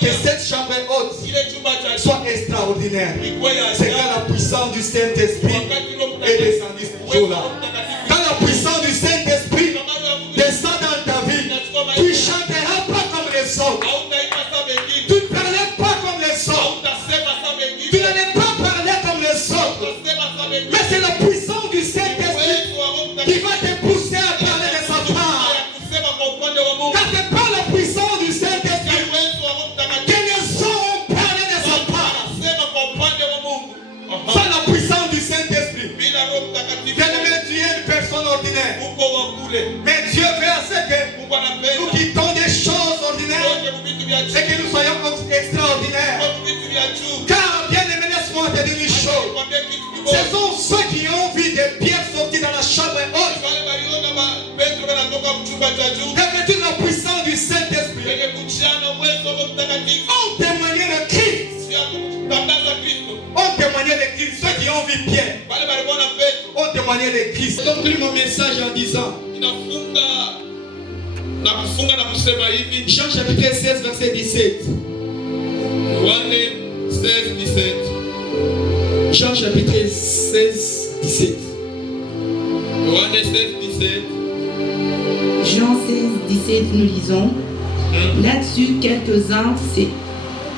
que cette chambre haute soit extraordinaire? C'est quand la puissance du Saint-Esprit est descendue ce jour-là. Quand la puissance wa Mungu. Car c'est par la puissance du Ni Saint-Esprit uwezo wa Roho que Mtakatifu. les gens ont parlé de sa part. Anasema kwa upande wa Mungu. Sans la puissance du Saint-Esprit. Bila Roho Mtakatifu. Bien-aimé, tu es une personne ordinaire. Uko wa kule. Mais Dieu veut à ce que Mungu nous anapenda. quittons des choses ordinaires Toke vitu vya et chini. que nous soyons extraordinaires. Toke vitu vya juu. Car, bien-aimé, laisse-moi te dire une chose. Nikwambie kitu Ce kimoja. sont ceux qui ont vu des pierres sortir dans la chambre haute, Wale waliona Petro anatoka mchumba cha juu. revêtus de la puissance du Saint-Esprit, Wenye kuchana uwezo wa Roho Mtakatifu. ont témoigné de Christ. Si ya kutangaza Kristo. Ont témoigné de Christ. Ceux qui ont vu Pierre Wale waliona Petro. ont témoigné de Christ. Je conclue mon message en disant, Inafunga na kufunga na kusema hivi. Jean chapitre 16, verset 17. Yohane 16:17. Jean chapitre 16, 17. Yohane 16:17. Jean 16, 17, nous lisons. Là-dessus,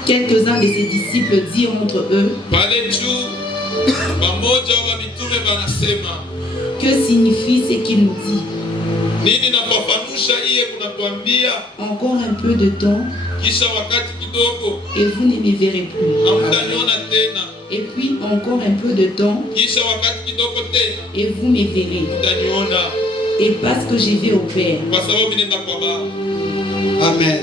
quelques-uns de ses disciples dirent entre eux, Pale juu pamoja wa mitume wanasema que signifie ce qu'il nous dit? nini? Nafafanusha iye kunatuambia Encore un peu de temps kisha wakati kidogo et vous ne me verrez plus. hamtaniona tena, Et puis encore un peu de temps kisha wakati kidogo tena et vous me verrez. mtaniona, Et parce que je vais au Père. kwa sababu nenda kwa Baba. Amen.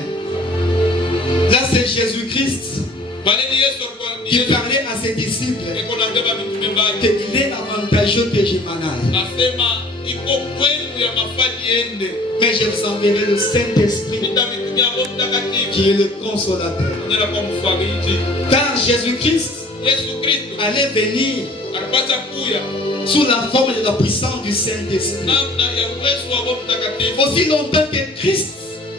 Là, c'est Jésus-Christ Pale ni Yesu alikuwa ni qui Yesu parlait à ses disciples iko nabeba mitume bake. qu'il est avantageux que je m'en aille. Nasema iko kwenu ya mafani ende. Mais je vous enverrai le Saint-Esprit Nitamitumia Roho Mtakatifu. qui est le consolateur. Nenda kwa mfariji. Car Jésus-Christ Yesu Kristo allait venir alipata kuya sous la forme de la puissance du Saint-Esprit. namna ya uwezo wa Roho Mtakatifu. Aussi longtemps que Christ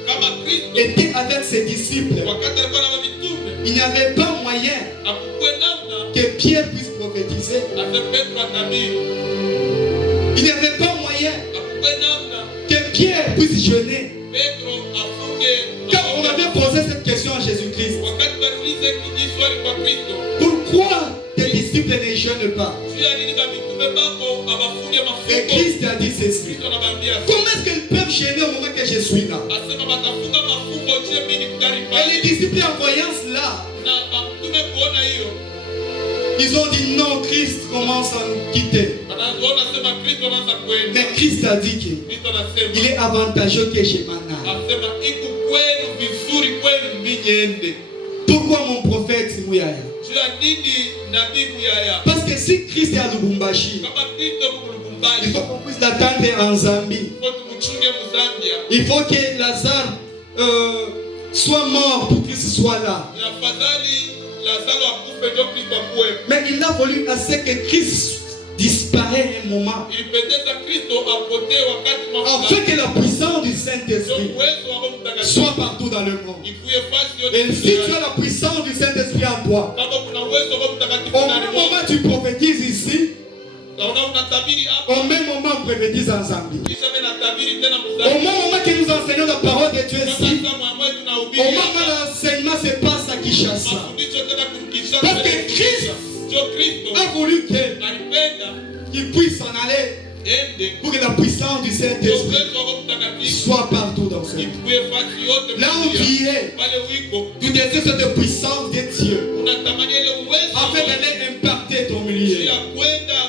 Kama Kristo était avec ses disciples, wakati alikuwa na mitume il n'y avait pas moyen akukue namna que Pierre puisse prophétiser. ase Petro atabiri, Il n'y avait pas moyen akukue namna que Pierre puisse jeûner. Petro afunge. Quand on avait posé cette question à Jésus-Christ, Wakati waliuliza hii swali kwa Kristo, pourquoi tes disciples ne jeûnent pas? juu ya nini ba mitume bako abafunge Et mafungo? Christ a dit ceci. Kristo anabambia Comment est-ce qu'ils peuvent jeûner au moment que je suis là? asema batafunga mafungo je mimi kudari Et pale. les disciples en voyant cela, Na mtume kuona hiyo ils ont dit non, Christ commence à nous quitter. anaona sema Kristo anaanza kwenda. Mais Christ a dit qu'il Kristo anasema est avantageux que je m'en aille. asema iko kwenu vizuri kwenu minyende. Pourquoi mon prophète Mouyaya? Juu ya nini nabii Muyaya? Parce que si Christ est à Lubumbashi, Kama Kristo il mkulumbaji faut qu'on puisse l'attendre en Zambie. kwa tumuchunge Mzambia. Il faut que Lazare soit mort pour qu'il soit là. Ni afadhali Lazaro akufe ndio Kristo akuwe. Mais il a voulu à ce que Christ disparaisse un moment. Ilipendeza Kristo apotee wakati Afin mafuta. que la puissance du Ndio Saint-Esprit uwezo wa Roho Mtakatifu soit partout dans le monde. ikuye fasi yote Et si tu duniani. as la puissance du Saint-Esprit en toi, Kama kuna uwezo wa Roho Mtakatifu au ndani même mwako, moment tu prophétises ici, na unatabiri hapo, au même moment on prophétise en Zambie. kisha mimi natabiri tena Au Mzambia. même moment que nous enseignons la parole de Dieu ici, Sasa mwamwe au tunahubiri moment hapa. l'enseignement se passe à Kinshasa. Mafundisho tena kurudisha Parce mbele que Christ ndio Kristo a voulu qu'il alipenda puisse s'en aller ende pour que la puissance du ndio Saint-Esprit uwezo wa Roho Mtakatifu soit partout dans ce monde. ikuye fasi yote Là où tu duniani. es, Pale uiko tu désires cette puissance de Dieu unatamani ile uwezo afin d'aller impacter ton milieu. ya kwenda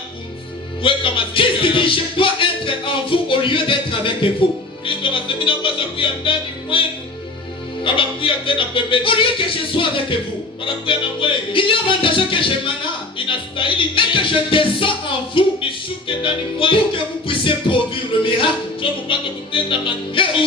kuweka Christ mazingira. dit, je dois être en vous au lieu d'être avec vous. Kristo anasema inapaswa kuya ndani mwenu kama kuya tena pembeni. Au lieu que je sois avec vous, Wanakuya na mwenge. il est avantageux que je m'en aille Inastahili et que je descends en vous nishuke ndani pour mwenu. que vous puissiez produire le miracle. Ndio mpate kutenda Et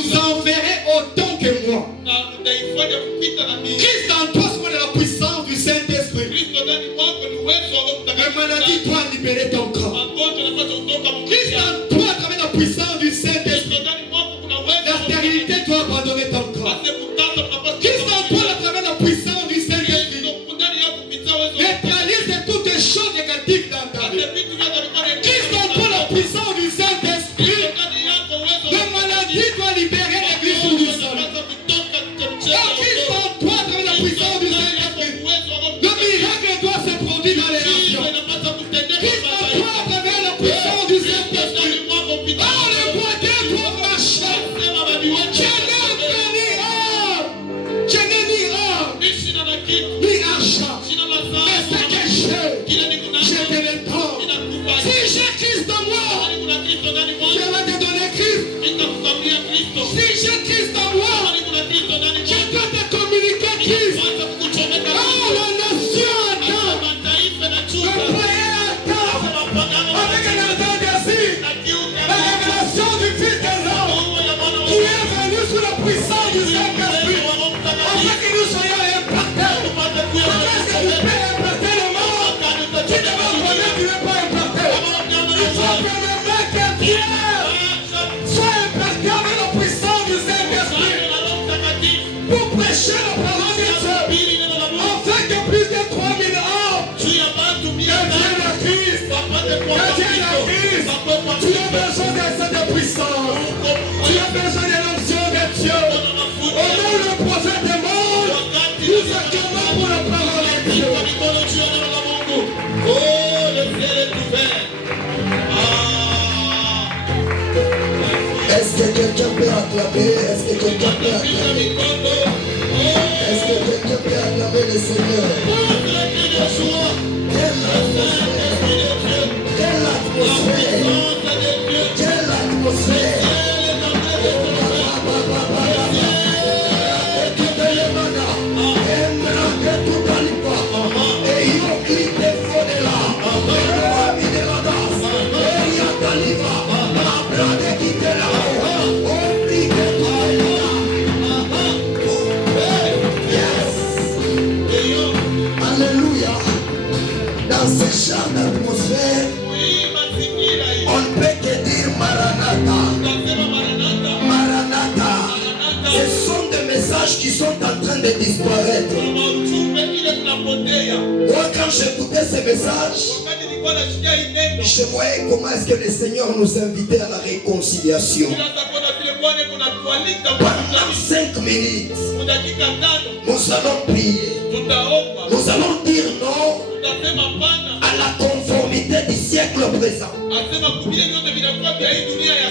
vous en verrez autant que moi. na mtaifanya kupita na mimi. Christ en toi, c'est la puissance du Saint-Esprit. Kristo ndani mwako ni uwezo wa Roho La Mtakatifu. maladie doit libérer ton corps. Magonjwa yanapaswa kutoka Christ mwilini. en toi, à travers la puissance du Saint-Esprit. Kristo ndani mwako kuna uwezo La wa Roho stérilité Mtakatifu. doit abandonner ton corps. Basi kutasa mnapaswa Christ en toi, kutoka à travers la puissance du Saint-Esprit. Kristo ndani yako kupitia uwezo wa Roho Neutralise toutes les choses négatives dans ta Basi vie. vitu vyote vilikuwa ni Christ en toi, la puissance du Saint-Esprit. Kristo ndani yako uwezo wa La Roho maladie doit libérer l'église sous du sol. Unapaswa kutoka katika Oh, mchezo. Christ en toi, à travers la puissance du Saint-Esprit. Le miracle doit se produire dans les nations. Christ en toi, besoin de l'onction de Dieu. Au nom du prophète du monde, nous acclamons pour la parole de Dieu. Oh, le ciel est ouvert. Est-ce que quelqu'un peut acclamer? Est-ce que quelqu'un peut acclamer? Est-ce que quelqu'un peut acclamer le Seigneur? Quelle atmosphère! Quelle atmosphère! Alléluia. Dans ce genre d'atmosphère, on ne peut que dire Maranatha. Maranatha. Ce sont des messages qui sont en train de disparaître. Moi, quand j'écoutais ces messages, je voyais comment est-ce que le Seieur nous invitait à la réconciliation. Pendant 5 minutes, nous allons prier. Nous allons dire non à la conformité du siècle présent.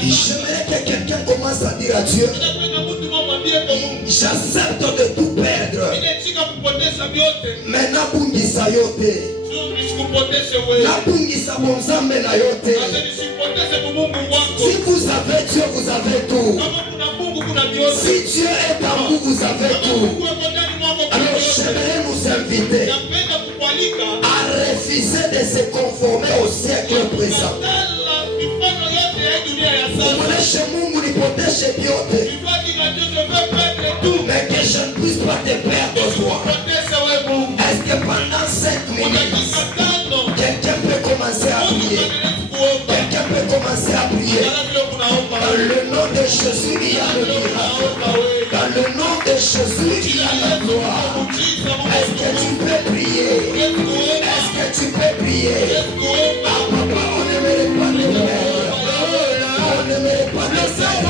J'aimerais que quelqu'un commence à dire à Dieu, j'accepte de tout perdre. Mais nabungisa yote. Nabungisa bonzambe na yote. Si vous avez Dieu, vous avez tout. Si Dieu est en vous, vous avez tout. Alors j'aimerais nous inviter à refuser de se conformer au siècle présent. Umuoneshe Mungu nipoteshe vyote, mais que je ne puisse pas te perdre toi. Est-ce que pendant 5 minutes, quelqu'un peut commencer à prier? Quelqu'un peut commencer à prier. Dans le nom de Jésus, il y a le miracle. Dans le nom de Jésus, il y a la gloire. Est-ce que tu peux prier? Est-ce que tu peux prier? Ah papa, on n'aimerait pas te perdre. On n'aimerait pas te perdre.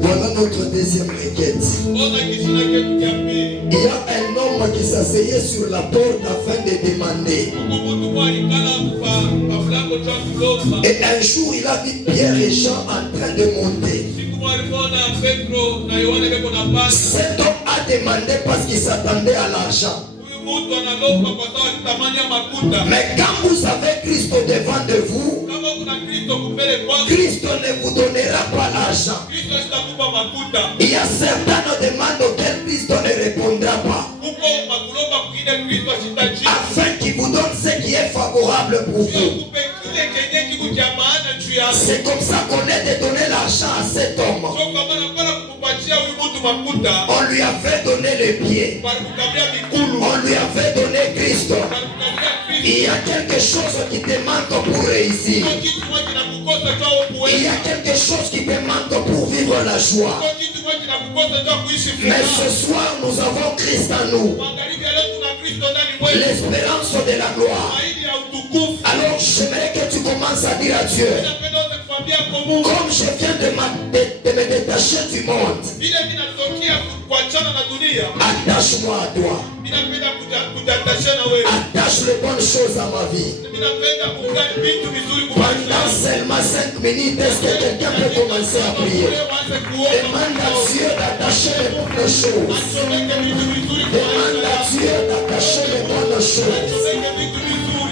Voilà notre deuxième requête. Il y a un homme qui s'asseyait sur la porte afin de demander. Et un jour, il a vu Pierre et Jean en train de monter. Cet homme a demandé parce qu'il s'attendait à l'argent. Mais quand vous avez Christ devant de vous, Christ ne vous donnera pas l'argent. Il y a certaines demandes auxquelles Christ ne répondra pas, afin qu'il vous donne ce qui est favorable pour vous. C'est comme ça qu'on est de donner l'argent à cet homme. On lui avait donné les pieds. On lui avait donné Christ. Il y a quelque chose qui te manque pour réussir. Il y a quelque chose qui te manque pour vivre la joie. Mais ce soir, nous avons Christ en nous, l'espérance de la gloire. Alors j'aimerais que tu commences à dire à Dieu, Comme je viens de me détacher du monde, attache-moi à toi. Attache les bonnes choses à ma vie. Pendant seulement 5 minutes, est-ce que quelqu'un peut commencer à prier? Demande à Dieu d'attacher les bonnes choses. Demande à Dieu d'attacher les bonnes choses.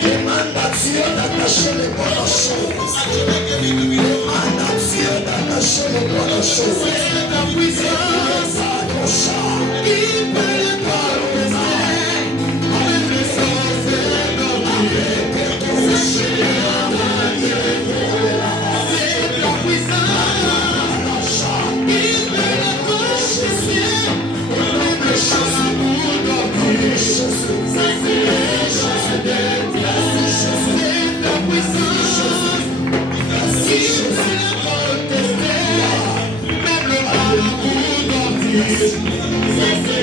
Demande à Dieu d'attacher les bonnes choses. Demande à Dieu d'attacher les bonnes choses. Yes.